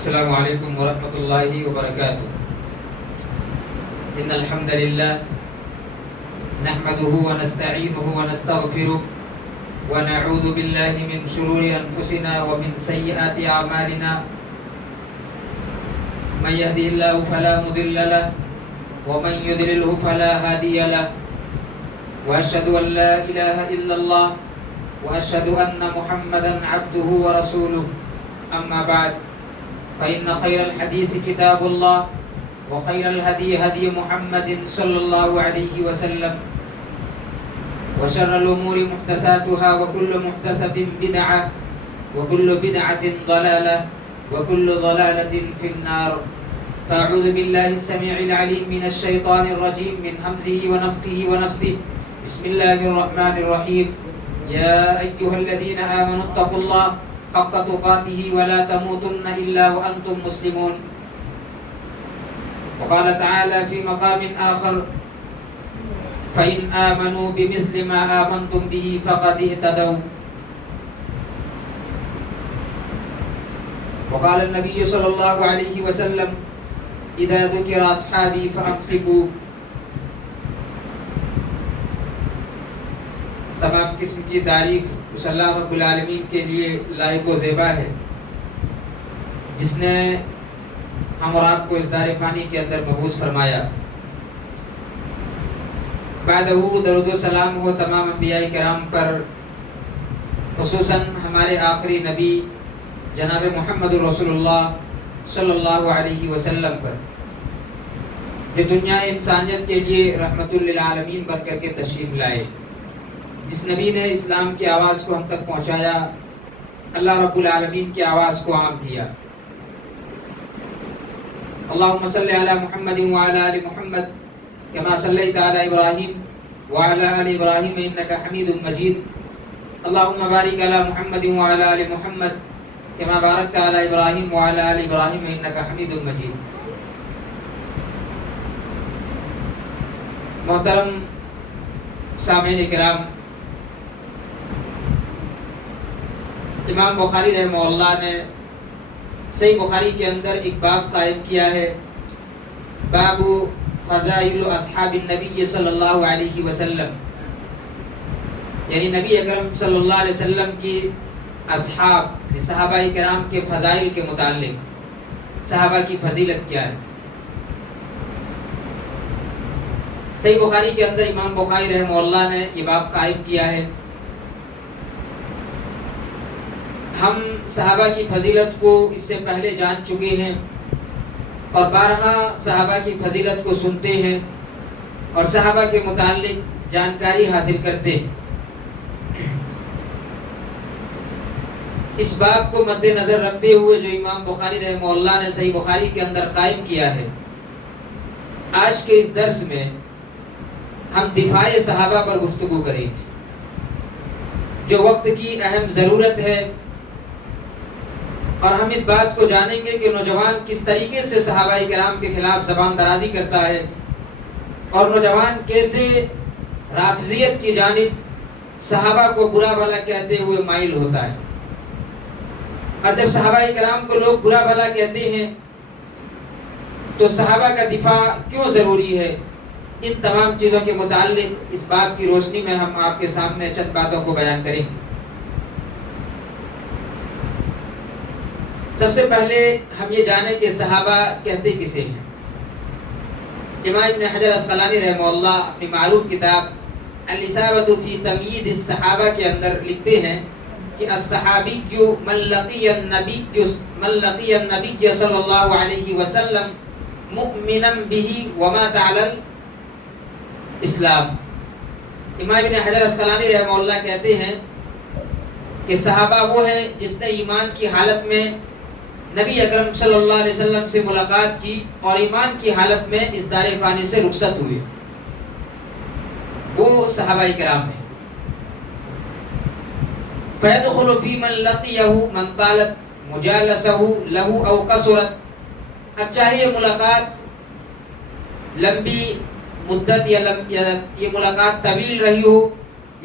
السلام علیکم ورحمۃ اللہ وبرکاتہ. ان الحمد للہ نحمده ونستعینه ونستغفره ونعوذ باللہ من شرور انفسنا ومن سیئات اعمالنا. من يهده الله فلا مضل له ومن يضلله فلا هادي له. واشهد ان لا اله الا الله واشهد ان محمدا عبده ورسوله. اما بعد فإن خير الحديث كتاب الله وخير الهدي هدي محمد صلى الله عليه وسلم وشر الأمور محدثاتها وكل محدثة بدعة وكل بدعة ضلالة وكل ضلالة في النار. فأعوذ بالله السميع العليم من الشيطان الرجيم من همزه ونفخه ونفثه. بسم الله الرحمن الرحيم. يا أيها الذين آمنوا اتقوا الله حق تقاته ولا تموتن إلا وأنتم مسلمون. وقال تعالى في مقام آخر فإن آمنوا بمثل ما آمنتم به فقد اهتدوا. وقال النبي صلى الله عليه وسلم إذا ذكر أصحابي فأمسكوا. تمام قسم کی تعریف اس اللہ رب العالمین کے لیے لائق و زیبا ہے جس نے ہم اور آپ کو اس دار فانی کے اندر مبعوث فرمایا. بعدہ درود و سلام ہو تمام انبیاء کرام پر، خصوصاً ہمارے آخری نبی جناب محمد رسول اللہ صلی اللہ علیہ وسلم پر، جو دنیا انسانیت کے لیے رحمت للعالمین بن کر کے تشریف لائے، جس نبی نے اسلام کی آواز کو ہم تک پہنچایا، اللہ رب العالمین کی آواز کو عام کیا. اللہم صلی علی محمد وعلی آل محمد کما صلیت علی ابراہیم وعلی آل ابراہیم انک حمید مجید. اللہم بارک علی محمد وعلی آل محمد کما بارکت علی ابراہیم وعلی آل ابراہیم انک حمید مجید. محترم سامعین کرام، امام بخاری رحمہ اللہ نے صحیح بخاری کے اندر ایک باب قائم کیا ہے، باب فضائل اصحاب النبی صلی اللہ علیہ وسلم، یعنی نبی اکرم صلی اللہ علیہ وسلم کی اصحاب صحابہ کرام کے فضائل کے متعلق، صحابہ کی فضیلت کیا ہے. صحیح بخاری کے اندر امام بخاری رحمہ اللہ نے یہ باب قائم کیا ہے. ہم صحابہ کی فضیلت کو اس سے پہلے جان چکے ہیں اور بارہا صحابہ کی فضیلت کو سنتے ہیں اور صحابہ کے متعلق جانکاری حاصل کرتے ہیں. اس باب کو مد نظر رکھتے ہوئے جو امام بخاری رحمہ اللہ نے صحیح بخاری کے اندر قائم کیا ہے، آج کے اس درس میں ہم دفاع صحابہ پر گفتگو کریں گے، جو وقت کی اہم ضرورت ہے، اور ہم اس بات کو جانیں گے کہ نوجوان کس طریقے سے صحابہ کرام کے خلاف زبان درازی کرتا ہے، اور نوجوان کیسے رافضیت کی جانب صحابہ کو برا بھلا کہتے ہوئے مائل ہوتا ہے۔ اور جب صحابہ کرام کو لوگ برا بھلا کہتے ہیں تو صحابہ کا دفاع کیوں ضروری ہے، ان تمام چیزوں کے متعلق اس بات کی روشنی میں ہم آپ کے سامنے چند باتوں کو بیان کریں گے۔ سب سے پہلے ہم یہ جانیں کہ صحابہ کہتے کسے ہیں۔ امام ابن حجر عسقلانی رحمہ اللہ اپنی معروف کتاب الاصابۃ فی تمییز الصحابہ کے اندر لکھتے ہیں کہ الصحابی من لقی النبی صلی اللہ علیہ وسلم مؤمنا به ومات علی الاسلام۔ امام ابن حجر عسقلانی رحمہ اللہ کہتے ہیں کہ صحابہ وہ ہے جس نے ایمان کی حالت میں نبی اکرم صلی اللہ علیہ وسلم سے ملاقات کی اور ایمان کی حالت میں اس دار فانی سے رخصت ہوئے، وہ صحابہ کرام ہیں۔ فَيَدْخُلُ فِي مَنْ لَقِيَهُ مَنْ طَالَتْ مُجَالَسَهُ لَهُ أَوْ قَصُرَتْ۔ اب چاہے یہ ملاقات لمبی مدت یا یہ ملاقات طویل رہی ہو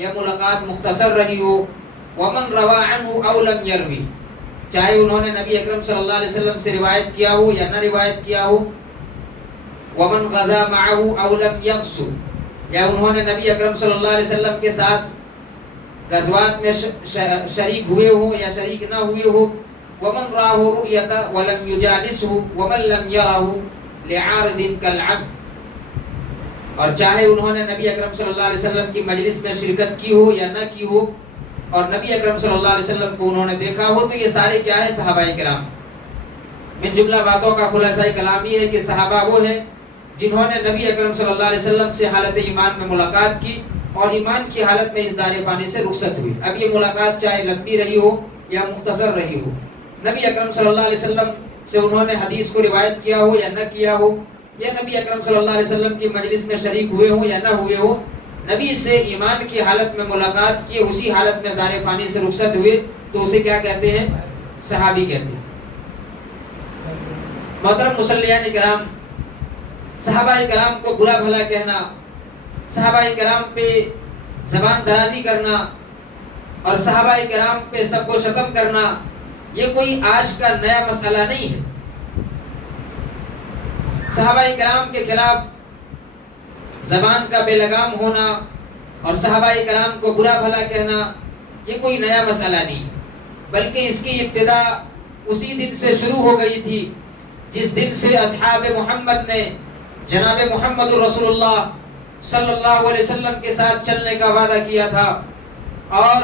یا ملاقات مختصر رہی ہو، وَمَنْ رَوَى عَنْهُ أَوْ لَمْ يَرْوِي، چاہے انہوں نے نبی اکرم صلی اللہ علیہ وسلم سے روایت کیا ہو یا نہ روایت کیا ہو، وَمَنْ غَزَا مَعَهُ أَوْ لَمْ يَغْزُ، یا انہوں نے نبی اکرم صلی اللہ علیہ وسلم کے ساتھ غزوات میں شریک ہوئے ہو یا شریک نہ ہوئے ہو، وَمَنْ رَاهُ رُؤْيَةَ وَلَمْ يُجَالِسْهُ وَمَنْ لَمْ يَرَهُ لِعَارِضٍ كَالْعَبْدِ، اور چاہے انہوں نے نبی اکرم صلی اللہ علیہ وسلم کی مجلس میں شرکت کی ہو یا نہ کی ہو، اور نبی اکرم صلی اللہ علیہ وسلم کو انہوں نے دیکھا ہو، تو یہ سارے کیا ہے؟ صحابہ کرام۔ من جملہ باتوں کا خلاصہ کلام یہ ہے کہ صحابہ وہ ہے جنہوں نے نبی اکرم صلی اللہ علیہ وسلم سے حالت ایمان میں ملاقات کی اور ایمان کی حالت میں اس دار فانی سے رخصت ہوئی۔ اب یہ ملاقات چاہے لمبی رہی ہو یا مختصر رہی ہو، نبی اکرم صلی اللہ علیہ وسلم سے انہوں نے حدیث کو روایت کیا ہو یا نہ کیا ہو، یا نبی اکرم صلی اللہ علیہ وسلم کی مجلس میں شریک ہوئے ہوں یا نہ ہوئے ہو، نبی سے ایمان کی حالت میں ملاقات کی، اسی حالت میں دار فانی سے رخصت ہوئے، تو اسے کیا کہتے ہیں؟ صحابی کہتے ہیں۔ محترم مصلیان کرام، صحابہ کرام کو برا بھلا کہنا، صحابہ کرام پہ زبان درازی کرنا اور صحابہ کرام پہ سب کو شتم کرنا، یہ کوئی آج کا نیا مسئلہ نہیں ہے۔ صحابہ کرام کے خلاف زبان کا بے لگام ہونا اور صحابہ کرام کو برا بھلا کہنا یہ کوئی نیا مسئلہ نہیں ہے، بلکہ اس کی ابتدا اسی دن سے شروع ہو گئی تھی جس دن سے اصحاب محمد نے جناب محمد رسول اللہ صلی اللہ علیہ وسلم کے ساتھ چلنے کا وعدہ کیا تھا، اور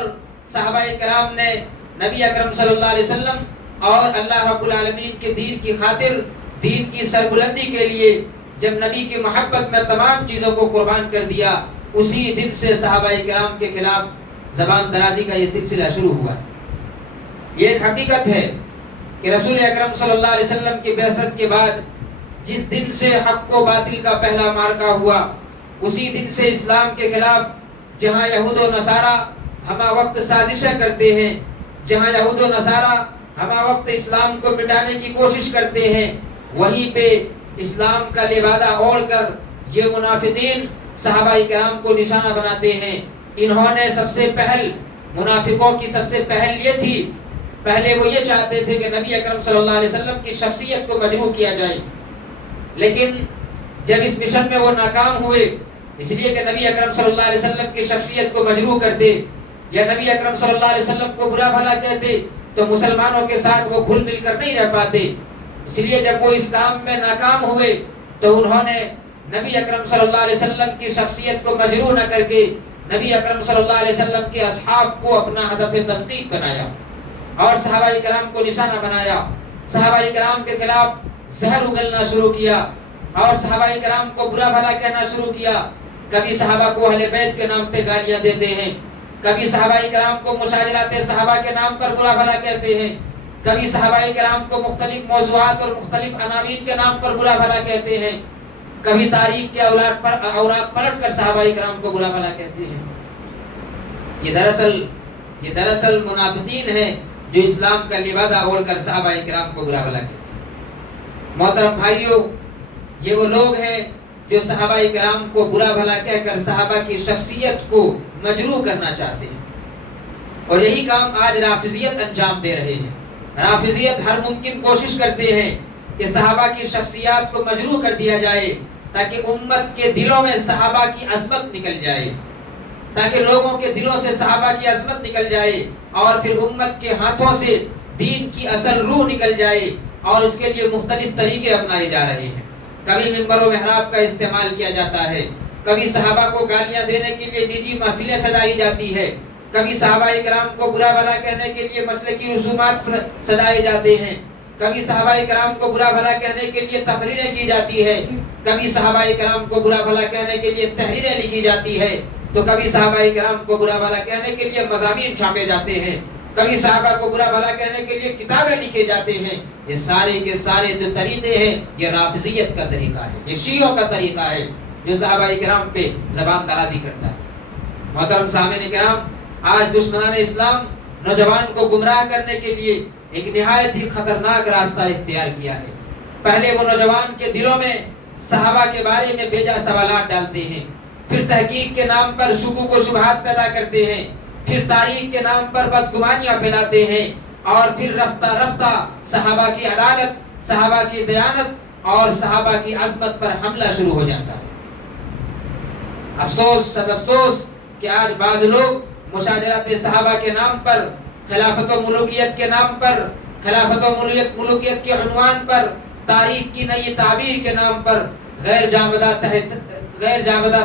صحابہ کرام نے نبی اکرم صلی اللہ علیہ وسلم اور اللہ رب العالمین کے دین کی خاطر، دین کی سربلندی کے لیے جب نبی کی محبت میں تمام چیزوں کو قربان کر دیا، اسی دن سے صحابہ کرام کے خلاف زبان درازی کا یہ سلسلہ شروع ہوا۔ یہ ایک حقیقت ہے کہ رسول اکرم صلی اللہ علیہ وسلم کی بعثت کے بعد جس دن سے حق و باطل کا پہلا معرکہ ہوا، اسی دن سے اسلام کے خلاف جہاں یہود و نصارہ ہمہ وقت سازشیں کرتے ہیں، جہاں یہود و نصارہ ہمہ وقت اسلام کو مٹانے کی کوشش کرتے ہیں، وہیں پہ اسلام کا لبادہ اوڑھ کر یہ منافقین صحابہ کرام کو نشانہ بناتے ہیں۔ انہوں نے سب سے پہل، منافقوں کی سب سے پہل یہ تھی، پہلے وہ یہ چاہتے تھے کہ نبی اکرم صلی اللہ علیہ وسلم کی شخصیت کو مجروح کیا جائے، لیکن جب اس مشن میں وہ ناکام ہوئے، اس لیے کہ نبی اکرم صلی اللہ علیہ وسلم کی شخصیت کو مجروح کرتے یا نبی اکرم صلی اللہ علیہ وسلم کو برا بھلا کہتے تو مسلمانوں کے ساتھ وہ گھل مل کر نہیں رہ پاتے، اس لیے جب وہ اس کام میں ناکام ہوئے تو انہوں نے نبی اکرم صلی اللہ علیہ وسلم کی شخصیت کو مجروح نہ کر کے نبی اکرم صلی اللہ علیہ وسلم کے اصحاب کو اپنا ہدف تنقید بنایا اور صحابہ کرام کو نشانہ بنایا، صحابہ کرام کے خلاف زہر اگلنا شروع کیا اور صحابہ کرام کو برا بھلا کہنا شروع کیا۔ کبھی صحابہ کو اہل بیت کے نام پہ گالیاں دیتے ہیں، کبھی صحابہ کرام کو مشاجرات صحابہ کے نام پر برا بھلا کہتے ہیں، کبھی صحابہ کرام کو مختلف موضوعات اور مختلف عناوین کے نام پر برا بھلا کہتے ہیں، کبھی تاریخ کے اوراق پلٹ کر صحابہ کرام کو برا بھلا کہتے ہیں۔ یہ دراصل منافقین ہیں جو اسلام کا لبادہ اوڑھ کر صحابہ کرام کو برا بھلا کہتے ہیں۔ محترم بھائیوں، یہ وہ لوگ ہیں جو صحابہ کرام کو برا بھلا کہہ کر صحابہ کی شخصیت کو مجروح کرنا چاہتے ہیں، اور یہی کام آج رافضیت انجام دے رہے ہیں۔ رافضیت ہر ممکن کوشش کرتے ہیں کہ صحابہ کی شخصیات کو مجروح کر دیا جائے تاکہ امت کے دلوں میں صحابہ کی عظمت نکل جائے، تاکہ لوگوں کے دلوں سے صحابہ کی عظمت نکل جائے، اور پھر امت کے ہاتھوں سے دین کی اصل روح نکل جائے، اور اس کے لیے مختلف طریقے اپنائے جا رہے ہیں۔ کبھی منبر و محراب کا استعمال کیا جاتا ہے، کبھی صحابہ کو گالیاں دینے کے لیے نجی محفلیں سجائی جاتی ہے، کبھی صحابہ کرام کو برا بھلا کہنے کے لیے مسلکی رسومات سجائے جاتے ہیں، کبھی صحابہ کرام کو برا بھلا کہنے کے لیے تقریریں کی جاتی ہے، کبھی صحابہ کرام کو برا بھلا کہنے کے لیے تحریریں لکھی جاتی ہے، تو کبھی صحابہ کرام کو برا بھلا کہنے کے لیے مضامین چھاپے جاتے ہیں، کبھی صحابہ کو برا بھلا کہنے کے لیے کتابیں لکھے جاتے ہیں۔ یہ سارے کے سارے جو طریقے ہیں یہ رافضیت کا طریقہ ہے، یہ شیعوں کا طریقہ ہے جو صحابہ کرام پہ زبان درازی کرتا ہے۔ محترم سامعین کرام، آج دشمنان اسلام نوجوان کو گمراہ کرنے کے لیے ایک نہایت ہی خطرناک راستہ اختیار کیا ہے۔ پہلے وہ نوجوان کے دلوں میں صحابہ کے بارے میں بے جا سوالات ڈالتے ہیں، پھر تحقیق کے نام پر شکوک و شبہات پیدا کرتے ہیں، پھر تاریخ کے نام پر بدگمانیاں پھیلاتے ہیں، اور پھر رفتہ رفتہ صحابہ کی عدالت، صحابہ کی دیانت اور صحابہ کی عظمت پر حملہ شروع ہو جاتا ہے۔ افسوس صد افسوس کہ آج بعض لوگ مشاجرات صحابہ کے نام پر، خلافت و ملوکیت کے نام پر، خلافت و ملوکیت کے عنوان پر، تاریخ کی نئی تعبیر کے نام پر، غیر جامدہ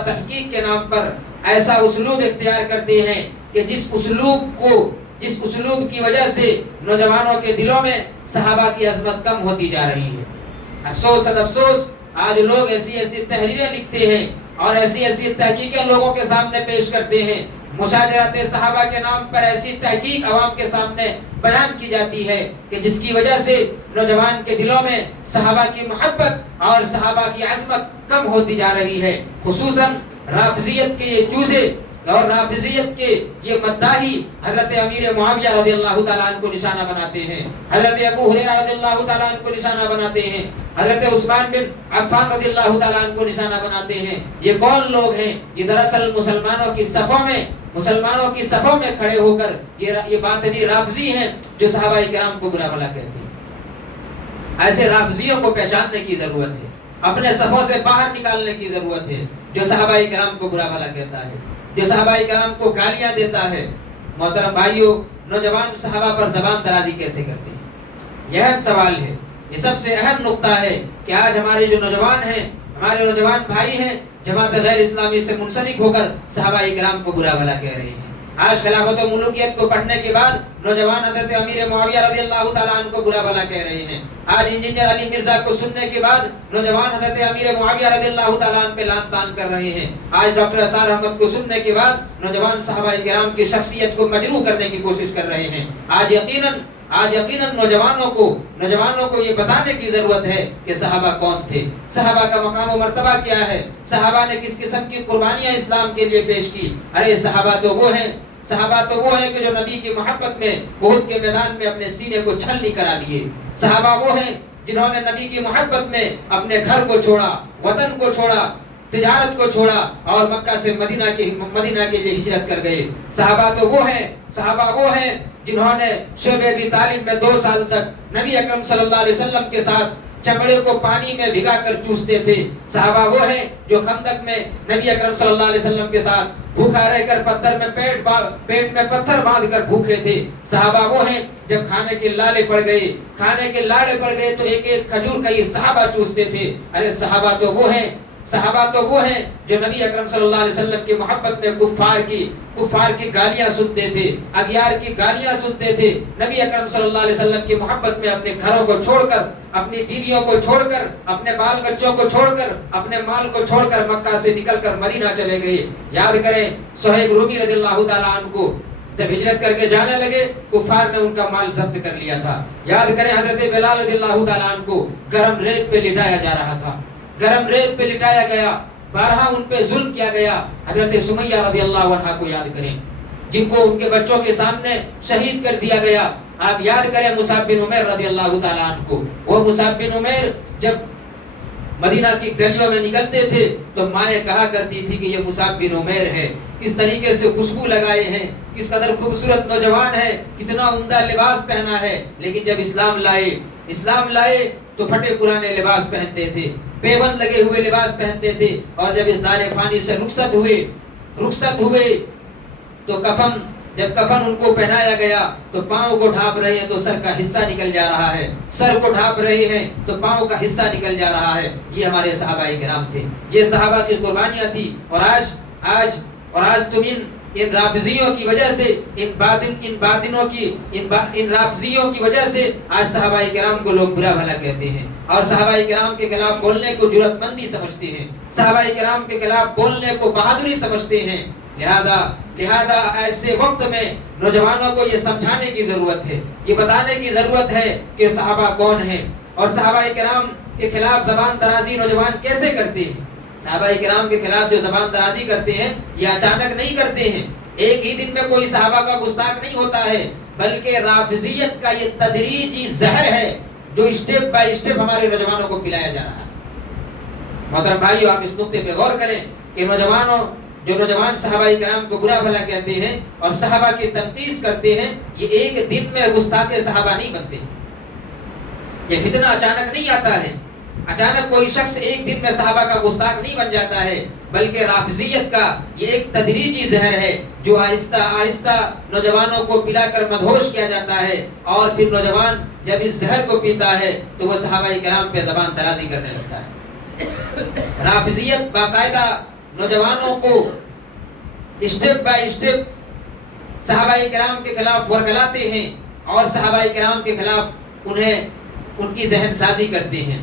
تحقیق کے نام پر ایسا اسلوب اختیار کرتے ہیں کہ جس اسلوب کی وجہ سے نوجوانوں کے دلوں میں صحابہ کی عظمت کم ہوتی جا رہی ہے۔ افسوس صد افسوس، آج لوگ ایسی تحریریں لکھتے ہیں اور ایسی تحقیقیں لوگوں کے سامنے پیش کرتے ہیں، مشاجرات صحابہ کے نام پر ایسی تحقیق عوام کے سامنے بیان کی جاتی ہے کہ جس کی وجہ سے نوجوان کے دلوں میں صحابہ کی محبت اور صحابہ کی عظمت کم ہوتی جا رہی ہے۔ خصوصاً رافضیت کے یہ چوزے اور رافضیت کے یہ مداحی حضرت امیر معاویہ رضی اللہ تعالیٰ عنہ کو نشانہ بناتے ہیں، حضرت ابو ہریرہ رضی اللہ تعالیٰ عنہ کو نشانہ بناتے ہیں، حضرت عثمان بن عفان رضی اللہ تعالیٰ عنہ کو نشانہ بناتے ہیں۔ یہ کون لوگ ہیں؟ یہ دراصل مسلمانوں کی صفوں میں کھڑے ہو کر یہ باطنی رافضی ہیں جو صحابہ کرام کو برا بھلا کہتے ہیں۔ ایسے رافضیوں کو پہچاننے کی ضرورت ہے، اپنے صفوں سے باہر نکالنے کی ضرورت ہے، جو صحابہ کرام کو برا بھلا کہتا ہے، جو صحابہ کرام کو گالیاں دیتا ہے۔ محترم بھائیوں، نوجوان صحابہ پر زبان درازی کیسے کرتے ہیں؟ یہ اہم سوال ہے، یہ سب سے اہم نقطہ ہے کہ آج ہمارے جو نوجوان ہیں، ہمارے نوجوان بھائی ہیں، جماعت غیر اسلامی سے منسلک ہو کر صحابہ کرام کو برا بھلا کہہ رہے ہیں۔ آج خلافت و ملوکیت کو پڑھنے کے بعد نوجوان حضرت امیر معاویہ رضی اللہ تعالیٰ عنہ کو برا بھلا کہہ رہے ہیں۔ آج انجینئر علی مرزا کو سننے کے بعد نوجوان حضرت امیر معاویہ رضی اللہ تعالیٰ عنہ پہ لعن طعن کر رہے ہیں۔ آج ڈاکٹر اسرار احمد کو سننے کے بعد نوجوان صحابہ کرام کی شخصیت کو مجروح کرنے کی کوشش کر رہے ہیں۔ آج یقیناً نوجوانوں کو یہ بتانے کی ضرورت ہے کہ صحابہ کون تھے، صحابہ کا مقام و مرتبہ کیا ہے، صحابہ نے کس قسم کی قربانیاں اسلام کے لیے پیش کی۔ ارے صحابہ تو وہ ہیں کہ جو نبی کی محبت میں احد کے میدان میں اپنے سینے کو چھلنی کرا لیے۔ صحابہ وہ ہیں جنہوں نے نبی کی محبت میں اپنے گھر کو چھوڑا، وطن کو چھوڑا، تجارت کو چھوڑا اور مکہ سے مدینہ کے لیے ہجرت کر گئے۔ صحابہ وہ ہیں جنہوں نے شعب ابی طالب میں 2 سال تک نبی اکرم صلی اللہ علیہ وسلم کے ساتھ چمڑے کو پانی میں بھگا کر چوستے تھے۔ صحابہ وہ ہیں جو خندق میں نبی اکرم صلی اللہ علیہ وسلم کے ساتھ بھوکا رہ کر پیٹ میں پتھر باندھ کر بھوکے تھے۔ صحابہ وہ ہیں جب کھانے کے لاڑے پڑ گئے تو ایک کھجور کا یہ صحابہ چوستے تھے۔ ارے صحابہ تو وہ ہیں جو نبی اکرم صلی اللہ علیہ وسلم کی محبت میں کفار کی گالیاں سنتے تھے، اغیار کی گالیاں سنتے تھے۔ نبی اکرم صلی اللہ علیہ وسلم کی محبت میں اپنے گھروں کو چھوڑ کر، اپنی بیویوں کو چھوڑ کر، اپنے بال بچوں کو چھوڑ کر، اپنے مال کو چھوڑ کر مکہ سے نکل کر مدینہ چلے گئے۔ یاد کریں صہیب رومی رضی اللہ تعالیٰ عنہ کو جب ہجرت کر کے جانے لگے کفار نے ان کا مال ضبط کر لیا تھا۔ یاد کریں حضرت بلال رضی اللہ تعالیٰ عنہ کو گرم ریت پہ لٹایا جا رہا تھا۔ گرم ریت پہ لٹایا گیا، بارہا ان پہ ظلم کیا گیا. حضرت سمیہ رضی اللہ عنہا کو یاد کریں، جن کو ان کے بچوں کے سامنے شہید کر دیا گیا. آپ یاد کریں مصعب بن عمیر رضی اللہ تعالیٰ عنہ کو. وہ مصعب بن عمیر جب مدینہ کی گلیوں میں نکلتے تھے تو مائیں کہا کرتی تھی کہ یہ مصعب بن عمیر ہے. کس طریقے سے خوشبو لگائے ہیں، کس قدر خوبصورت نوجوان ہے، کتنا عمدہ لباس پہنا ہے. لیکن جب اسلام لائے تو پھٹے پرانے لباس پہنتے تھے، پیبند لگے ہوئے لباس پہنتے تھے. اور جب اس دار فانی سے رخصت ہوئے تو جب کفن ان کو پہنایا گیا تو پاؤں کو ڈھانپ رہے ہیں تو سر کا حصہ نکل جا رہا ہے، سر کو ڈھانپ رہے ہیں تو پاؤں کا حصہ نکل جا رہا ہے. یہ ہمارے صحابہ کرام تھے، یہ صحابہ کی قربانیاں تھی. اور آج تم ان رافضیوں کی وجہ سے، ان رافضیوں کی وجہ سے آج صحابہ کرام کو لوگ برا بھلا کہتے ہیں اور صحابہ کرام کے خلاف بولنے کو جرأت مندی سمجھتے ہیں، صحابہ کرام کے خلاف بولنے کو بہادری سمجھتے ہیں. لہذا ایسے وقت میں نوجوانوں کو یہ سمجھانے کی ضرورت ہے، یہ بتانے کی ضرورت ہے کہ صحابہ کون ہیں اور صحابہ کرام کے خلاف زبان درازی نوجوان کیسے کرتے ہیں. صحابہ کرام کے خلاف جو زبان درازی کرتے ہیں یہ اچانک نہیں کرتے ہیں، ایک ہی دن میں کوئی صحابہ کا گستاخ نہیں ہوتا ہے، بلکہ رافضیت کا یہ تدریجی زہر ہے جو اسٹیپ بائی اسٹیپ ہمارے نوجوانوں کو پلایا جا رہا ہے. محترم بھائیو، آپ اس نقطے پہ غور کریں کہ نوجوان صحابہ کرام کو برا بھلا کہتے ہیں اور صحابہ کی تنقید کرتے ہیں، یہ ایک دن میں گستاخ صحابہ نہیں بنتے. یہ فتنہ اچانک نہیں آتا ہے، اچانک کوئی شخص ایک دن میں صحابہ کا گستاخ نہیں بن جاتا ہے، بلکہ رافضیت کا یہ ایک تدریجی زہر ہے جو آہستہ آہستہ نوجوانوں کو پلا کر مدہوش کیا جاتا ہے. اور پھر نوجوان جب اس زہر کو پیتا ہے تو وہ صحابہ کرام پہ زبان درازی کرنے لگتا ہے. رافضیت باقاعدہ نوجوانوں کو اسٹیپ بائی اسٹیپ صحابہ کرام کے خلاف ورگلاتے ہیں اور صحابہ کرام کے خلاف ان کی ذہن سازی کرتے ہیں.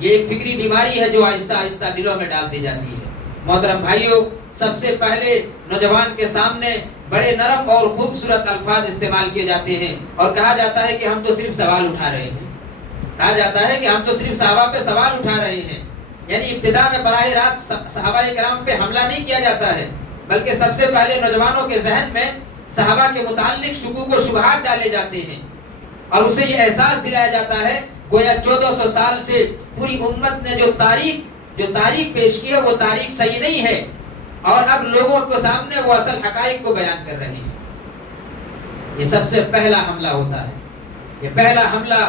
یہ ایک فکری بیماری ہے جو آہستہ آہستہ دلوں میں ڈال دی جاتی ہے. محترم بھائیوں، سب سے پہلے نوجوان کے سامنے بڑے نرم اور خوبصورت الفاظ استعمال کیے جاتے ہیں اور کہا جاتا ہے کہ ہم تو صرف سوال اٹھا رہے ہیں. کہا جاتا ہے کہ ہم تو صرف صحابہ پہ سوال اٹھا رہے ہیں. یعنی ابتدا میں براہ راست صحابہ کرام پہ حملہ نہیں کیا جاتا ہے، بلکہ سب سے پہلے نوجوانوں کے ذہن میں صحابہ کے متعلق شکوک و شبہات ڈالے جاتے ہیں اور اسے یہ احساس دلایا جاتا ہے گویا 1400 سال سے پوری امت نے جو تاریخ پیش کی ہے وہ تاریخ صحیح نہیں ہے اور اب لوگوں کے سامنے وہ اصل حقائق کو بیان کر رہے ہیں. یہ سب سے پہلا حملہ ہوتا ہے. یہ پہلا حملہ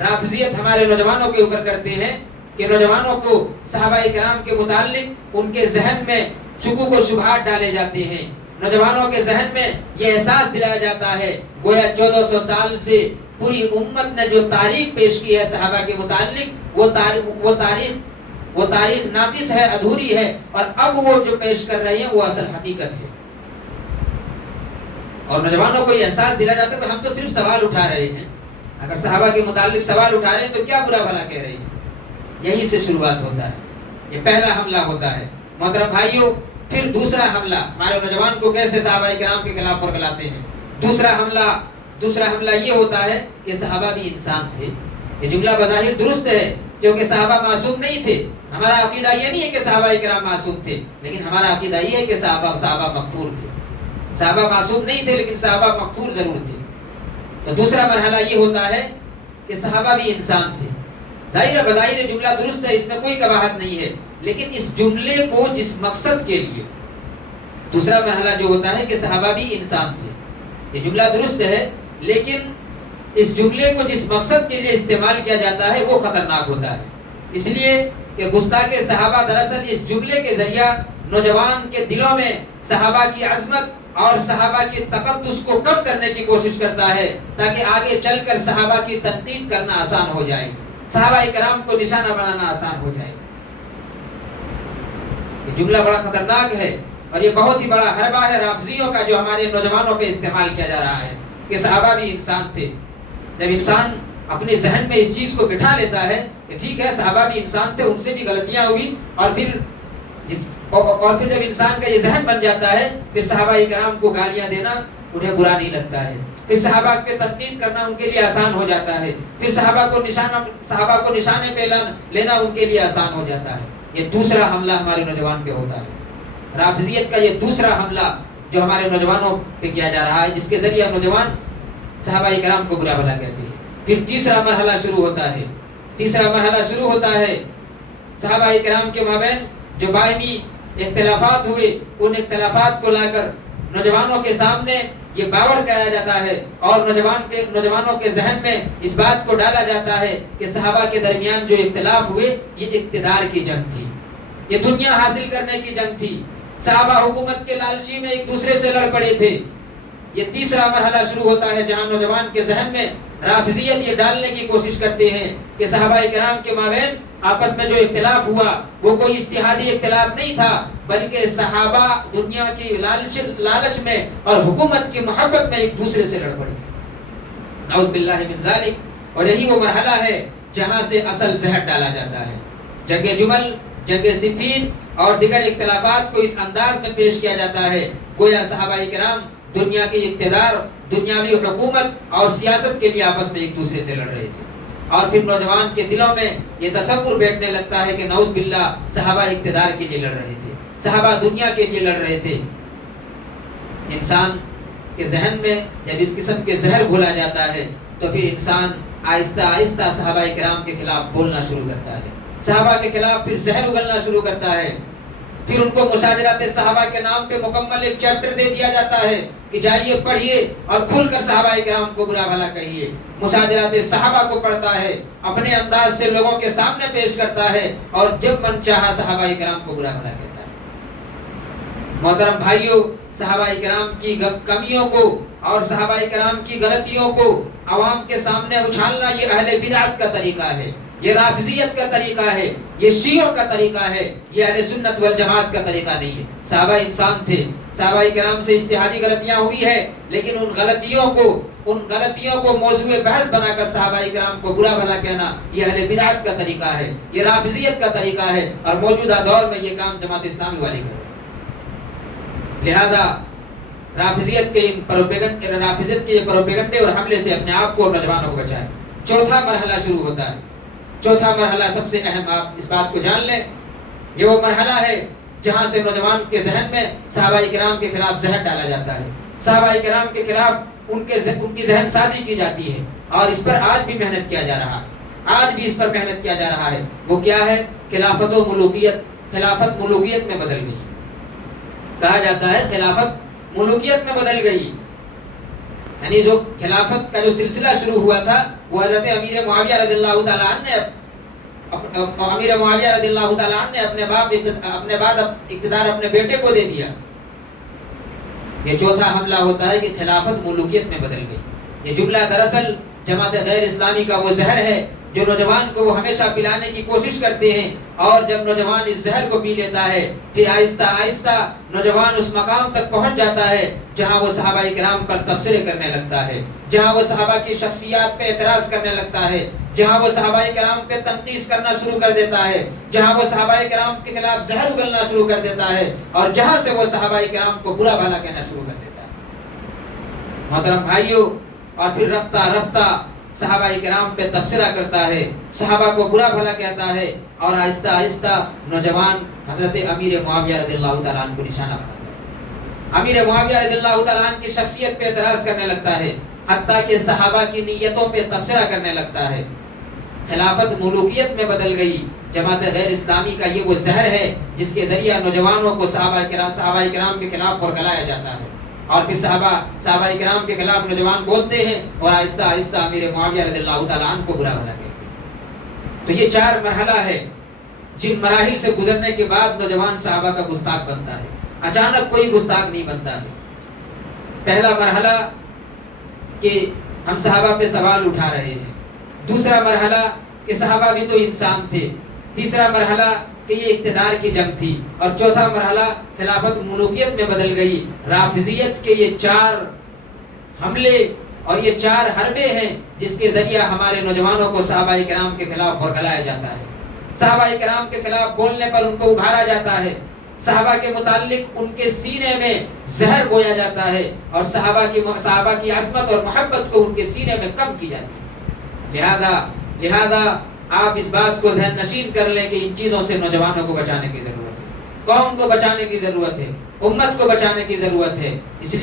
رافضیت ہمارے نوجوانوں کے اوپر کرتے ہیں کہ نوجوانوں کو صحابہ کرام کے متعلق ان کے ذہن میں شکوک و شبہات ڈالے جاتے ہیں. نوجوانوں کے ذہن میں یہ احساس دلایا جاتا ہے گویا 1400 سال سے پوری امت نے جو تاریخ پیش کی ہے صحابہ کے متعلق وہ تاریخ ناقص ہے، ادھوری ہے، اور اب وہ جو پیش کر رہے ہیں وہ اصل حقیقت ہے. اور نوجوانوں کو یہ احساس دلایا جاتا ہے کہ ہم تو صرف سوال اٹھا رہے ہیں. اگر صحابہ کے متعلق سوال اٹھا رہے ہیں تو کیا برا بھلا کہہ رہے ہیں. یہیں سے شروعات ہوتا ہے. یہ پہلا حملہ ہوتا ہے. محترم بھائیوں، پھر دوسرا حملہ ہمارے نوجوان کو کیسے صحابہ کرام کے خلاف ورگلاتے ہیں. دوسرا حملہ یہ ہوتا ہے کہ صحابہ بھی انسان تھے. یہ جملہ بظاہر درست ہے کیونکہ صحابہ معصوم نہیں تھے. ہمارا عقیدہ یہ نہیں ہے کہ صحابہ کرام معصوم تھے، لیکن ہمارا عقیدہ یہ ہے کہ صحابہ مغفور تھے. صحابہ معصوم نہیں تھے لیکن صحابہ مغفور ضرور تھے. تو دوسرا مرحلہ یہ ہوتا ہے کہ صحابہ بھی انسان تھے. ظاہر بظاہر جملہ درست ہے، اس میں کوئی قباحت نہیں ہے، لیکن اس جملے کو جس مقصد کے لیے دوسرا مرحلہ جو ہوتا ہے کہ صحابہ بھی انسان تھے، یہ جملہ درست ہے، لیکن اس جملے کو جس مقصد کے لیے استعمال کیا جاتا ہے وہ خطرناک ہوتا ہے. اس لیے کہ گستاخ صحابہ دراصل اس جملے کے ذریعہ نوجوان کے دلوں میں صحابہ کی عظمت اور صحابہ کی تقدس کو کم کرنے کی کوشش کرتا ہے تاکہ آگے چل کر صحابہ کی تنقید کرنا آسان ہو جائے، صحابہ کرام کو نشانہ بنانا آسان ہو جائے. یہ جملہ بڑا خطرناک ہے اور یہ بہت ہی بڑا حربہ ہے رافضیوں کا جو ہمارے نوجوانوں پہ استعمال کیا جا رہا ہے کہ صحابہ بھی انسان تھے. جب انسان اپنے ذہن میں اس چیز کو بٹھا لیتا ہے کہ ٹھیک ہے صحابہ بھی انسان تھے، ان سے بھی غلطیاں ہوئی، اور پھر جب انسان کا یہ ذہن بن جاتا ہے پھر صحابہ کرام کو گالیاں دینا انہیں برا نہیں لگتا ہے، پھر صحابہ پہ تنقید کرنا ان کے لیے آسان ہو جاتا ہے، پھر صحابہ کو نشانے پہ لینا ان کے لیے آسان ہو جاتا ہے. یہ دوسرا حملہ ہمارے نوجوان پہ ہوتا ہے، رافضیت کا یہ دوسرا حملہ جو ہمارے نوجوانوں پہ کیا جا رہا ہے، جس کے ذریعے نوجوان صحابہ کرام کو برا بھلا کہتے ہیں۔ پھر تیسرا مرحلہ شروع ہوتا ہے صحابہ کرام کے مابین جو باہمی اختلافات ہوئے، ان اختلافات کو لا کر نوجوانوں کے سامنے یہ باور کرایا جاتا ہے اور نوجوانوں کے ذہن میں اس بات کو ڈالا جاتا ہے کہ صحابہ کے درمیان جو اختلاف ہوئے یہ اقتدار کی جنگ تھی، یہ دنیا حاصل کرنے کی جنگ تھی، صحابہ حکومت کے لالچی میں ایک دوسرے سے لڑ پڑے تھے۔ یہ تیسرا مرحلہ شروع ہوتا ہے جہاں نوجوان کے ذہن میں رافضیت یہ ڈالنے کی کوشش کرتے ہیں کہ صحابہ کرام کے مابین آپس میں جو اختلاف ہوا وہ کوئی اجتہادی اختلاف نہیں تھا، بلکہ صحابہ دنیا کی لالچ میں اور حکومت کی محبت میں ایک دوسرے سے لڑ پڑے تھے، نعوذ باللہ من ذالک۔ اور یہی وہ مرحلہ ہے جہاں سے اصل زہر ڈالا جاتا ہے۔ جنگ جمل، جنگ صفین اور دیگر اختلافات کو اس انداز میں پیش کیا جاتا ہے گویا صحابہ کرام دنیا کی اقتدار، دنیاوی حکومت اور سیاست کے لیے آپس میں ایک دوسرے سے لڑ رہے تھے، اور پھر نوجوان کے دلوں میں یہ تصور بیٹھنے لگتا ہے کہ نعوذ باللہ صحابہ اقتدار کے لیے لڑ رہے تھے، صحابہ دنیا کے لیے لڑ رہے تھے۔ انسان کے ذہن میں جب اس قسم کے زہر گھولا جاتا ہے تو پھر انسان آہستہ آہستہ صحابہ کرام کے خلاف بولنا شروع کرتا ہے، صحابہ کے خلاف پھر زہر اگلنا شروع کرتا ہے۔ پھر ان کو مشاجرات صحابہ کے نام پہ مکمل ایک چیپٹر دے دیا جاتا ہے کہ جائیے پڑھیے اور کھل کر صحابہ کرام کو برا بھلا کہیے۔ مشاجرات صحابہ کو پڑھتا ہے، اپنے انداز سے لوگوں کے سامنے پیش کرتا ہے اور جب من چاہا صحابہ کرام کو برا بھلا کہتا ہے۔ محترم بھائیوں، صحابہ کرام کی کمیوں کو اور صحابہ کرام کی غلطیوں کو عوام کے سامنے اچھالنا یہ اہل بدعت کا طریقہ ہے، یہ رافضیت کا طریقہ ہے، یہ شیعوں کا طریقہ ہے، یہ اہل سنت والجماعت کا طریقہ نہیں ہے۔ صحابہ انسان تھے، صحابہ کرام سے اجتہادی غلطیاں ہوئی ہے، لیکن ان غلطیوں کو موضوع بحث بنا کر صحابہ کرام کو برا بھلا کہنا یہ اہل بدعت کا طریقہ ہے، یہ رافضیت کا طریقہ ہے، اور موجودہ دور میں یہ کام جماعت اسلامی والے کر رہے ہیں۔ لہذا رافضیت کے یہ پروپیگنڈے اور حملے سے اپنے آپ کو اور نوجوانوں کو بچائیں۔ چوتھا مرحلہ شروع ہوتا ہے، چوتھا مرحلہ سب سے اہم، آپ اس بات کو جان لیں، یہ وہ مرحلہ ہے جہاں سے نوجوان کے ذہن میں صحابہ کرام کے خلاف زہر ڈالا جاتا ہے، صحابہ کرام کے خلاف ان کی ذہن سازی کی جاتی ہے، اور اس پر آج بھی محنت کیا جا رہا ہے، آج بھی اس پر محنت کیا جا رہا ہے۔ وہ کیا ہے؟ خلافت ملوکیت میں بدل گئی، کہا جاتا ہے خلافت ملوکیت میں بدل گئی، یعنی جو خلافت کا جو سلسلہ شروع ہوا تھا وہ حضرت امیر معاویہ رضی اللہ تعالیٰ عنہ نے اپنے بعد اقتدار اپنے بیٹے کو دے دیا۔ یہ چوتھا حملہ ہوتا ہے کہ خلافت ملوکیت میں بدل گئی۔ یہ جملہ دراصل جماعت غیر اسلامی کا وہ زہر ہے جو نوجوان کو وہ ہمیشہ پلانے کی کوشش کرتے ہیں، اور جب نوجوان اس زہر کو پی لیتا ہے پھر آہستہ آہستہ نوجوان اس مقام تک پہنچ جاتا ہے جہاں وہ صحابہ کرام پر تبصرے کرنے لگتا ہے، جہاں وہ صحابہ کی شخصیات پہ اعتراض کرنے لگتا ہے، جہاں وہ صحابہ کرام پہ تنقید کرنا شروع کر دیتا ہے، جہاں وہ صحابہ کرام کے خلاف زہر اگلنا شروع کر دیتا ہے، اور جہاں سے وہ صحابہ کرام کو برا بھلا کہنا شروع کر دیتا ہے۔ محترم بھائیوں، اور پھر رفتہ رفتہ صحابہ کرام پہ تبصرہ کرتا ہے، صحابہ کو برا بھلا کہتا ہے، اور آہستہ آہستہ نوجوان حضرت امیر معاویہ رضی اللہ تعالیٰ عنہ کو نشانہ بناتا ہے، امیر معاویہ رضی اللہ تعالیٰ عنہ کی شخصیت پہ اعتراض کرنے لگتا ہے، حتیٰ کہ صحابہ کی نیتوں پہ تبصرہ کرنے لگتا ہے۔ خلافت ملوکیت میں بدل گئی۔ جماعت غیر اسلامی کا یہ وہ زہر ہے جس کے ذریعہ نوجوانوں کو صحابہ کرام کے خلاف ورگلایا جاتا ہے، اور پھر صحابہ کرام کے خلاف نوجوان بولتے ہیں اور آہستہ آہستہ امیر معاویہ رضی اللہ تعالیٰ عنہ کو برا بھلا کہتے ہیں۔ تو یہ چار مرحلہ ہے جن مراحل سے گزرنے کے بعد نوجوان صحابہ کا گستاخ بنتا ہے، اچانک کوئی گستاخ نہیں بنتا ہے۔ پہلا مرحلہ کہ ہم صحابہ پہ سوال اٹھا رہے ہیں، دوسرا مرحلہ کہ صحابہ بھی تو انسان تھے، تیسرا مرحلہ کہ یہ اقتدار کی جنگ تھی، اور چوتھا مرحلہ خلافت ملوکیت میں بدل گئی۔ رافضیت کے یہ چار حملے اور یہ چار حربے ہیں جس کے ذریعہ ہمارے نوجوانوں کو صحابہ کرام کے خلاف ورگلایا جاتا ہے، صحابہ کرام کے خلاف بولنے پر ان کو ابھارا جاتا ہے، صحابہ کے متعلق ان کے سینے میں زہر بویا جاتا ہے، اور صحابہ کی عظمت اور محبت کو ان کے سینے میں کم کی جاتی ہے۔ لہذا آپ اس بات کو ذہن نشین کر لیں کہ ان چیزوں سے نوجوانوں کو بچانے کی ضرورت ہے، قوم کو بچانے کی ضرورت ہے، امت کو بچانے کی ضرورت ہے۔ اس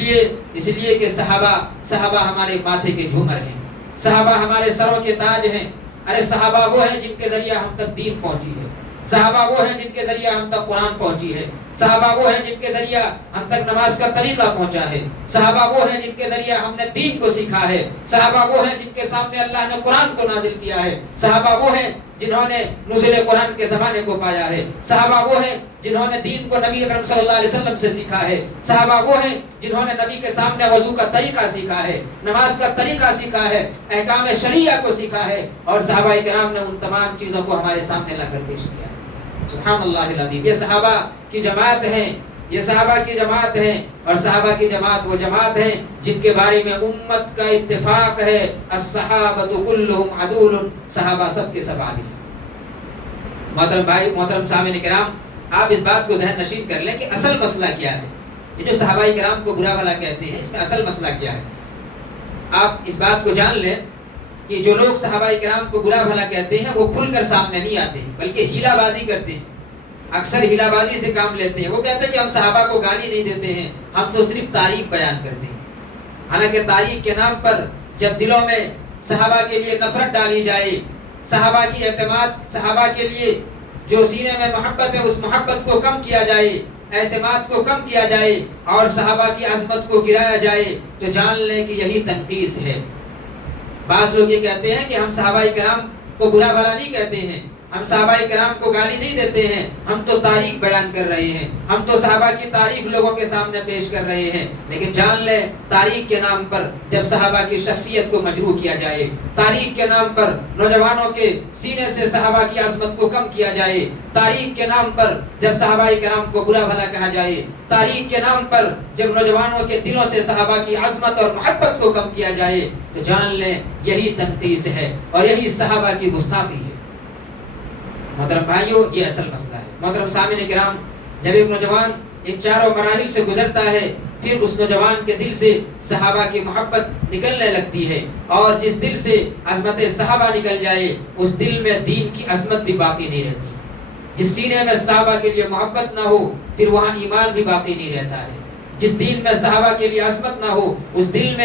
لیے کہ صحابہ ہمارے ماتھے کے جھومر ہیں، صحابہ ہمارے سروں کے تاج ہیں۔ ارے صحابہ وہ ہیں جن کے ذریعہ ہم تک دین پہنچی ہے، صحابہ وہ ہیں جن کے ذریعہ ہم تک قرآن پہنچی ہے، صحابہ وہ ہیں جن کے ذریعہ ہم تک نماز کا طریقہ پہنچا ہے، صحابہ وہ ہیں جن کے ذریعہ ہم نے دین کو سیکھا ہے، صحابہ وہ ہیں جن کے سامنے اللہ نے قرآن کو نازل کیا ہے، صحابہ وہ ہیں جنہوں نے نزول قرآن کے زمانے کو پایا ہے، صحابہ وہ ہیں جنہوں نے دین کو نبی اکرم صلی اللہ علیہ وسلم سے سیکھا ہے، صحابہ وہ ہیں جنہوں نے نبی کے سامنے وضو کا طریقہ سیکھا ہے، نماز کا طریقہ سیکھا ہے، احکام شریعہ کو سیکھا ہے، اور صحابہ کرام نے ان تمام چیزوں کو ہمارے سامنے لا کر پیش کیا ہے۔ سبحان اللہ العظیم۔ یہ صحابہ کی جماعت ہیں، یہ صحابہ کی جماعت ہے، اور صحابہ کی جماعت وہ جماعت ہے جن کے بارے میں امت کا اتفاق ہے، الصحابۃ کلھم عدول، صحابہ سب کے سب عادل ہیں۔ محترم بھائی، محترم سامعین کرام، آپ اس بات کو ذہن نشین کر لیں کہ اصل مسئلہ کیا ہے۔ یہ جو صحابہ کرام کو برا بھلا کہتے ہیں، اس میں اصل مسئلہ کیا ہے؟ آپ اس بات کو جان لیں کہ جو لوگ صحابہ کرام کو برا بھلا کہتے ہیں وہ کھل کر سامنے نہیں آتے ہیں، بلکہ ہیلا بازی کرتے ہیں، اکثر ہیلا بازی سے کام لیتے ہیں۔ وہ کہتے ہیں کہ ہم صحابہ کو گالی نہیں دیتے ہیں، ہم تو صرف تاریخ بیان کرتے ہیں۔ حالانکہ تاریخ کے نام پر جب دلوں میں صحابہ کے لیے نفرت ڈالی جائے، صحابہ کی اعتماد، صحابہ کے لیے جو سینے میں محبت ہے اس محبت کو کم کیا جائے، اعتماد کو کم کیا جائے، اور صحابہ کی عظمت کو گرایا جائے، تو جان لیں کہ یہی تنقیص ہے۔ بعض لوگ یہ کہتے ہیں کہ ہم صحابہ کرام کو برا بھلا نہیں کہتے ہیں، ہم صحابہ کرام کو گالی نہیں دیتے ہیں، ہم تو تاریخ بیان کر رہے ہیں، ہم تو صحابہ کی تاریخ لوگوں کے سامنے پیش کر رہے ہیں۔ لیکن جان لیں تاریخ کے نام پر جب صحابہ کی شخصیت کو مجروح کیا جائے، تاریخ کے نام پر نوجوانوں کے سینے سے صحابہ کی عظمت کو کم کیا جائے، تاریخ کے نام پر جب صحابہ کرام کو برا بھلا کہا جائے، تاریخ کے نام پر جب نوجوانوں کے دلوں سے صحابہ کی عظمت اور محبت کو کم کیا جائے، تو جان لیں یہی تنقیص ہے اور یہی صحابہ کی گستاخی ہے۔ محترم بھائیوں، یہ اصل مسئلہ ہے۔ محترم سامعین کرام، جب ایک نوجوان ان چاروں مراحل سے گزرتا ہے، پھر اس نوجوان کے دل سے صحابہ کی محبت نکلنے لگتی ہے، اور جس دل سے عظمت صحابہ نکل جائے اس دل میں دین کی عظمت بھی باقی نہیں رہتی۔ جس سینے میں صحابہ کے لیے محبت نہ ہو پھر وہاں ایمان بھی باقی نہیں رہتا ہے۔ جس دل میں صحابہ کے لیے عظمت نہ ہو اس دل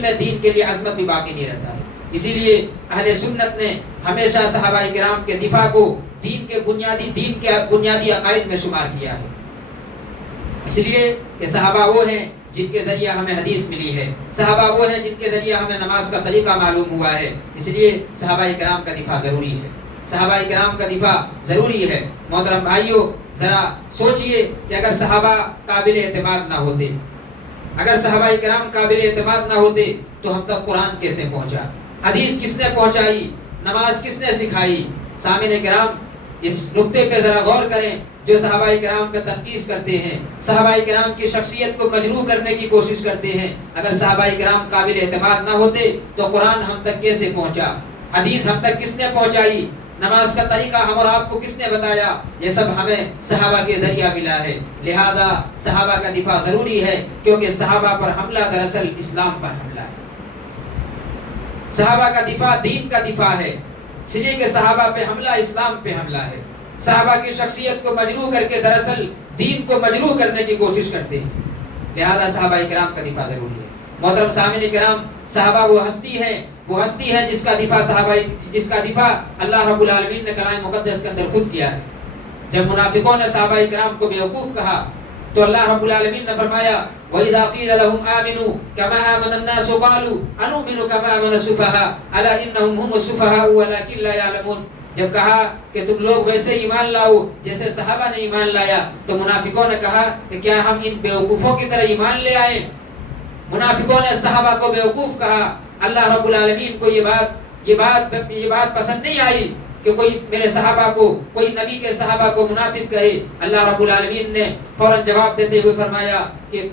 میں دین کے لیے عظمت بھی باقی نہیں رہتا ہے۔ اسی لیے اہل سنت نے ہمیشہ صحابہ کرام کے دفاع کو دین کے بنیادی عقائد میں شمار کیا ہے۔ اس لیے کہ صحابہ وہ ہیں جن کے ذریعہ ہمیں حدیث ملی ہے، صحابہ وہ ہیں جن کے ذریعہ ہمیں نماز کا طریقہ معلوم ہوا ہے۔ اس لیے صحابہ کرام کا دفاع ضروری ہے، صحابہ کرام کا دفاع ضروری ہے۔ محترم بھائیوں، ذرا سوچئے کہ اگر صحابہ قابل اعتماد نہ ہوتے، اگر صحابہ کرام قابل اعتماد نہ ہوتے تو ہم تک قرآن کیسے پہنچا، حدیث کس نے پہنچائی، نماز کس نے سکھائی؟ سامعین کرام، اس نقطے پہ ذرا غور کریں۔ جو صحابہ کرام پہ تنقید کرتے ہیں، صحابہ کرام کی شخصیت کو مجروح کرنے کی کوشش کرتے ہیں، اگر صحابہ کرام قابل اعتماد نہ ہوتے تو قرآن ہم تک کیسے پہنچا، حدیث ہم تک کس نے پہنچائی، نماز کا طریقہ ہم اور آپ کو کس نے بتایا؟ یہ سب ہمیں صحابہ کے ذریعہ ملا ہے۔ لہذا صحابہ کا دفاع ضروری ہے، کیونکہ صحابہ پر حملہ دراصل اسلام پر حملہ ہے۔ صحابہ کا دفاع دین کا دفاع ہے، اس لیے کہ صحابہ پہ حملہ اسلام پہ حملہ ہے۔ صحابہ کی شخصیت کو مجروح کر کے دراصل دین کو مجروح کرنے کی کوشش کرتے ہیں، لہذا صحابہ کرام کا دفاع ضروری ہے۔ محترم سامعین کرام، صحابہ وہ ہستی ہے جس کا دفاع اللہ رب العالمین نے کلام مقدس کے اندر خود کیا ہے۔ جب منافقوں نے صحابہ کرام کو بیوقوف کہا تو اللہ رب العالمین نے فرمایا وَإِذَا قِيلَ لَهُمْ آمِنُوا كَمَا آمَنَ النَّاسُ قَالُوا أَنُؤْمِنُ كَمَا آمَنَ السُّفَهَاءُ أَلَا إِنَّهُمْ هُمُ السُّفَهَاءُ وَلَكِنْ لَا يَعْلَمُونَ۔ جب کہا کہ تم لوگ ویسے ایمان لاؤ جیسے صحابہ نے ایمان لایا، تو منافقوں نے کہا کہ کیا ہم ان بیوقوفوں کی طرح ایمان لے آئیں؟ منافقوں نے صحابہ کو بیوقوف کہا۔ اللہ رب العالمین کو یہ بات پسند نہیں آئی کہ کوئی میرے صحابہ کو، کوئی نبی کے صحابہ کو منافق کہے۔ اللہ رب العالمین نے فوراً جواب دیتے ہوئے فرمایا کہ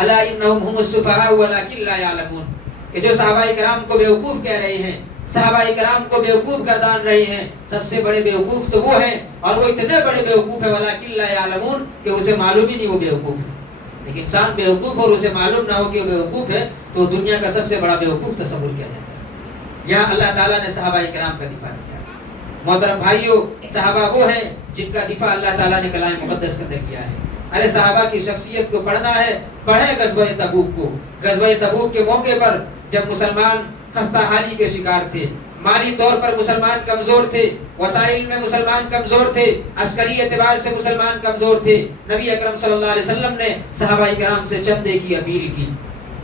الا انہم هم السفہاء ولکن لا یعلمون، کہ جو صحابہ کرام کو بیوقوف کہہ رہے ہیں، صحابہ کرام کو بیوقوف گردان رہے ہیں، سب سے بڑے بیوقوف تو وہ ہیں، اور وہ اتنے بڑے بیوقوف ہیں ولکن لا یعلمون کہ اسے معلوم ہی نہیں وہ بیوقوف ہے۔ لیکن انسان بیوقوف اور اسے معلوم نہ ہو کہ وہ بیوقوف ہے تو دنیا کا سب سے بڑا بیوقوف تصور کیا جاتا ہے۔ یہاں اللہ تعالیٰ نے صحابہ کرام کا دفاع کیا۔ محترم بھائیوں، صحابہ وہ ہیں جن کا دفاع اللہ تعالیٰ نے کلام مقدس کے اندر کیا ہے۔ ارے صحابہ کی شخصیت کو پڑھنا ہے، پڑھیں غزوہ تبوک کو۔ غزوہ تبوک کے موقع پر جب مسلمان خستہ حالی کے شکار تھے، مالی طور پر مسلمان کمزور تھے، وسائل میں مسلمان کمزور تھے، عسکری اعتبار سے مسلمان کمزور تھے، نبی اکرم صلی اللہ علیہ وسلم نے صحابہ کرام سے چندے کی اپیل کی۔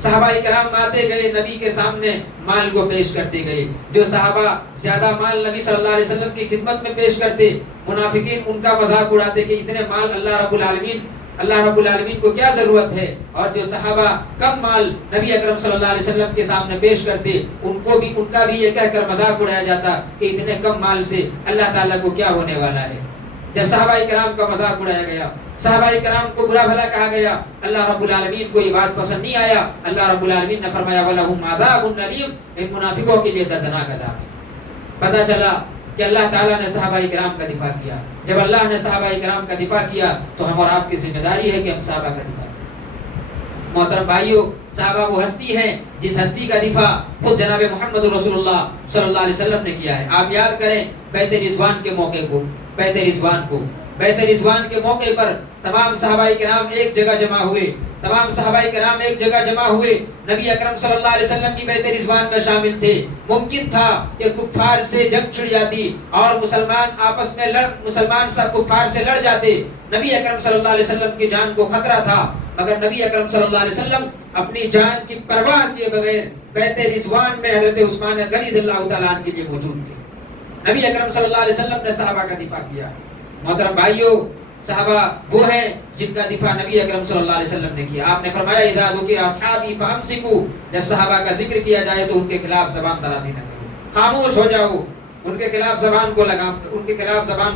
صحابہ کرام آتے گئے، نبی کے سامنے مال کو پیش کرتے گئے۔ جو صحابہ زیادہ مال نبی صلی اللہ علیہ وسلم کی خدمت میں پیش کرتے، منافقین ان کا مذاق اڑاتے کہ اتنے مال اللہ رب العالمین کو کیا ضرورت ہے، اور جو صحابہ کم مال نبی اکرم صلی اللہ علیہ وسلم کے سامنے پیش کرتے، ان کا بھی یہ کہہ کر مذاق اڑایا جاتا کہ اتنے کم مال سے اللہ تعالیٰ کو کیا ہونے والا ہے۔ جب صحابہ کرام کا مذاق اڑایا گیا، صحابہ کرام کو برا بھلا کہا گیا، اللہ رب العالمین کو یہ بات پسند نہیں آیا۔ اللہ رب العالمین نے فرمایا وَلَهُمْ عَذَابٌ أَلِيمٌ، ان منافقوں کے لیے دردناک عذاب ہے۔ پتہ چلا کہ اللہ تعالیٰ نے صحابہ کرام کا دفاع کیا۔ جب اللہ نے صحابہ کرام کا دفاع کیا تو ہم اور آپ کی ذمہ داری ہے کہ ہم صحابہ کا دفاع کریں۔ محترم بھائیوں، صحابہ وہ ہستی ہے جس ہستی کا دفاع خود جناب محمد رسول اللہ صلی اللہ علیہ وسلم نے کیا ہے۔ آپ یاد کریں بیعت رضوان کے موقع کو، بیعت رضوان کے موقع پر تمام صحابہ کرام ایک جگہ جمع ہوئے، نبی اکرم صلی اللہ علیہ وسلم کی بیعت رضوان میں شامل تھے۔ ممکن تھا کہ کفار سے جنگ چھڑ جاتی اور مسلمان کفار سے لڑ جاتے، نبی اکرم صلی اللہ علیہ وسلم کی جان کو خطرہ تھا، مگر نبی اکرم صلی اللہ علیہ وسلم اپنی جان کی پرواہ کیے بغیر بیعت رضوان میں حضرت عثمان غنی رضی اللہ تعالیٰ عنہ کے لیے موجود تھے۔ نبی اکرم صلی اللہ علیہ وسلم نے صحابہ کا دفاع کیا۔ محترم بھائیوں، صحابہ وہ ہیں جن کا دفاع نبی اکرم صلی اللہ علیہ وسلم نے کیا۔ آپ نے فرمایا اذا ذکر اصحابی فامسکوا، جب صحابہ کا ذکر کیا جائے تو ان کے خلاف زبان درازی نہ کرو، خاموش ہو جاؤ، ان کے خلاف زبان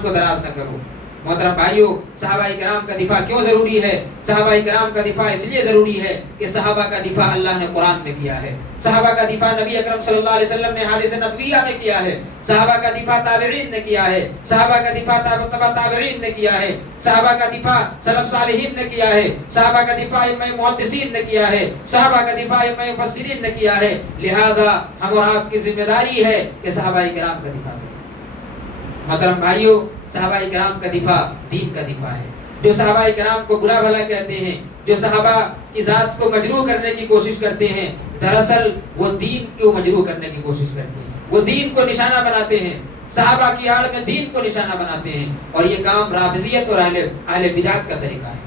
کو دراز نہ کرو۔ محترم بھائیوں، صحابہ کرام کا دفاع کیوں ضروری ہے؟ صحابہ کرام کا دفاع اس لیے ضروری ہے کہ صحابہ کا دفاع اللہ نے قرآن میں کیا ہے، صحابہ کا دفاع نبی اکرم صلی اللہ علیہ وسلم نے حدیث نبویہ میں کیا ہے، صحابہ کا دفاع تابعین نے کیا ہے، صحابہ کا دفاع تبع تابعین نے کیا ہے، صحابہ کا دفاع سلف صالحین نے کیا ہے، صحابہ کا دفاع ائمہ محدثین نے کیا ہے، صحابہ کا دفاع ائمہ مفسرین نے کیا ہے۔ لہذا ہم اور آپ کی ذمہ داری ہے کہ صحابہ کرام کا دفاع کریں۔ محترم بھائیوں، صحابہ کرام کا دفاع دین کا دفاع ہے۔ جو صحابہ کرام کو برا بھلا کہتے ہیں، جو صحابہ کی ذات کو مجروح کرنے کی کوشش کرتے ہیں، دراصل وہ دین کو مجروح کرنے کی کوشش کرتے ہیں، وہ دین کو نشانہ بناتے ہیں، صحابہ کی آڑ میں دین کو نشانہ بناتے ہیں، اور یہ کام رافضیت اور اہل بدعت کا طریقہ ہے۔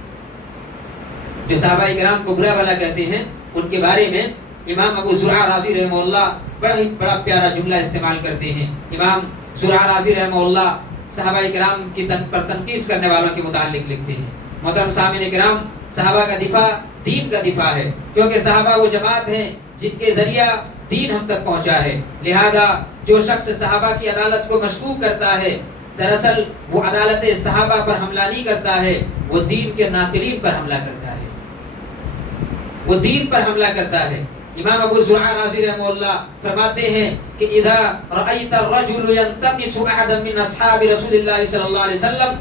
جو صحابہ کرام کو برا بھلا کہتے ہیں، ان کے بارے میں امام ابو زرعہ رازی رحمہ اللہ بڑا پیارا جملہ استعمال کرتے ہیں۔ امام زرعہ رازی رحمہ اللہ صحابہ کرام کی پر تنقید کرنے والوں کے متعلق لکھتے ہیں۔ محترم سامعین کرام، صحابہ کا دفاع دین کا دفاع ہے، کیونکہ صحابہ وہ جماعت ہیں جن کے ذریعہ دین ہم تک پہنچا ہے۔ لہذا جو شخص صحابہ کی عدالت کو مشکوک کرتا ہے، دراصل وہ عدالت صحابہ پر حملہ نہیں کرتا ہے، وہ دین کے ناقلین پر حملہ کرتا ہے، وہ دین پر حملہ کرتا ہے۔ امام ابو زرعہ رازی رحمہ اللہ فرماتے ہیں کہ اذا رأيت الرجل ينتقص احدا من اصحاب رسول اللہ صلی اللہ علیہ وسلم،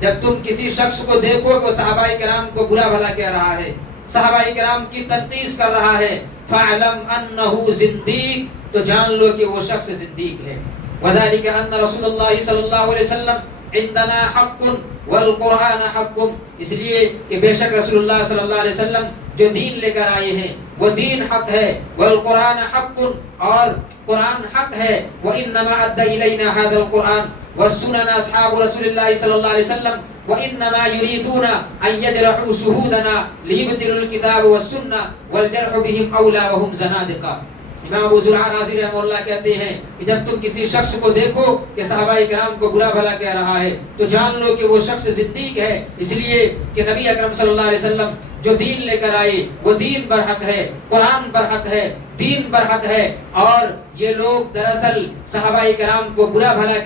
جب تم کسی شخص کو دیکھو کہ صحابہ کرام کو برا بھلا کہہ رہا ہے، صحابہ کرام کی تنقید کر رہا ہے، فاعلم انه زندیق، تو جان لو کہ وہ شخص زندیق ہے۔ وذلك ان رسول اللہ صلی اللہ علیہ وسلم عندنا حق والقرآن حق، اس لیے کہ بے شک رسول اللہ صلی اللہ علیہ وسلم جو دین لے کر آئے ہیں وہ دین حق ہے، والقرآن حق، اور قرآن حق ہے، وانما ادى الينا هذا القرآن والسنن اصحاب رسول اللہ صلی اللہ علیہ وسلم وانما يريدون ان يجرحوا شهودنا ليبطلوا الكتاب والسنة والجرح بهم اولى وهم زنادقة۔ امام ابو زرعہ رازی رحمہ اللہ کہتے ہیں کہ جب تم کسی شخص کو دیکھو کہ صحابہ کرام کو برا بھلا کہہ رہا ہے تو جان لو کہ وہ شخص زندیق ہے، اس لیے کہ نبی اکرم صلی اللہ علیہ وسلم جو دین لے کر آئے وہ دین برحق ہے، قرآن برحق ہے، دین برحق ہے، اور یہ لوگ دراصل صحابہ کرام کو برا بھلا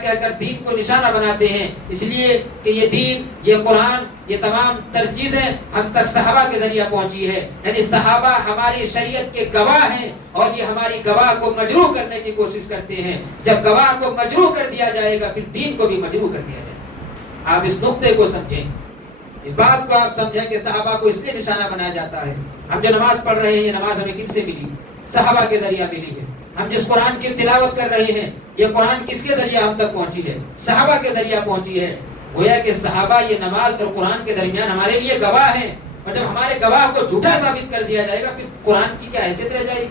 کہہ کر دین کو نشانہ بناتے ہیں، اس لیے کہ یہ دین، یہ قرآن، یہ تمام تر چیزیں ہم تک صحابہ کے ذریعہ پہنچی ہے، یعنی صحابہ ہماری شریعت کے گواہ ہیں، اور یہ ہماری گواہ کو مجروح کرنے کی کوشش کرتے ہیں۔ جب گواہ کو مجروح کر دیا جائے گا پھر دین کو بھی مجروح کر دیا جائے گا۔ آپ اس نقطے کو سمجھیں، اس بات کو آپ سمجھیں کہ صحابہ کو اس لیے نشانہ بنایا جاتا ہے۔ ہم جو نماز پڑھ رہے ہیں یہ نماز ہمیں کن سے ملی؟ صحابہ کے ذریعہ ملی ہے۔ ہم جس قرآن کی تلاوت کر رہے ہیں یہ قرآن کس کے ذریعے ہم تک پہنچی ہے؟ صحابہ کے ذریعہ پہنچی ہے. گویا کہ صحابہ یہ نماز اور قرآن کے درمیان ہمارے لیے گواہ ہیں، اور جب ہمارے گواہ کو جھوٹا ثابت کر دیا جائے گا پھر قرآن کی کیا حیثیت رہ جائے گی؟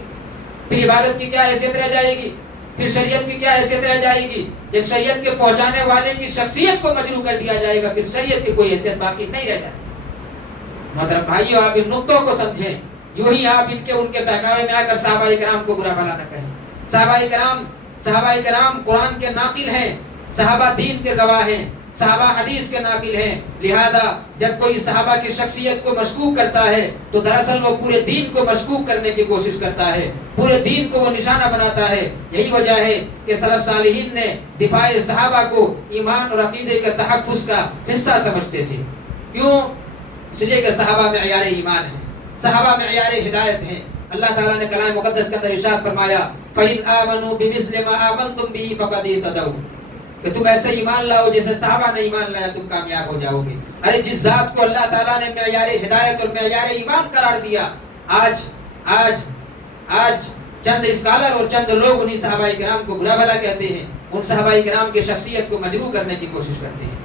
پھر عبادت کی کیا حیثیت رہ جائے گی؟ پھر شریعت کی کیا حیثیت رہ جائے گی؟ جب شریعت کے پہنچانے والے کی شخصیت کو مجروح کر دیا جائے گا پھر شریعت کی کوئی حیثیت باقی نہیں رہ جاتی. محترم بھائیو، آپ ان نقطوں کو سمجھیں، یوں ہی آپ ان کے بہکاوے میں آ کر صحابہ کرام کو برا بھلا نہ کہیں. صحابہ کرام قرآن کے ناقل ہیں، صحابہ دین کے گواہ ہیں، صحابہ حدیث کے ناقل ہیں. لہذا جب کوئی صحابہ کی شخصیت کو مشکوک کرتا ہے تو دراصل وہ پورے دین کو مشکوک کرنے کی کوشش کرتا ہے، پورے دین کو وہ نشانہ بناتا ہے. یہی وجہ ہے کہ سلف صالحین نے دفاع صحابہ کو ایمان اور عقیدے کے تحفظ کا حصہ سمجھتے تھے. کیوں؟ اس لیے کہ صحابہ معیار ایمان ہیں، صحابہ معیار ہدایت ہیں. اللہ تعالیٰ نے کلام مقدس کے اندر ارشاد فرمایا فَإِنْ آمَنُوا بِمِثْلِ مَا آمَنْتُمْ بِهِ فَقَدِ اهْتَدَوْا، کہ تم ایسے ایمان لاؤ جیسے صحابہ نے ایمان لایا تم کامیاب ہو جاؤ گے. ارے جس ذات کو اللہ تعالیٰ نے معیار ہدایت اور معیار ایمان قرار دیا، آج چند اسکالر اور چند لوگ انہی صحابہ کرام کو برا بھلا کہتے ہیں، ان صحابہ کرام کی شخصیت کو مجروح کرنے کی کوشش کرتے ہیں.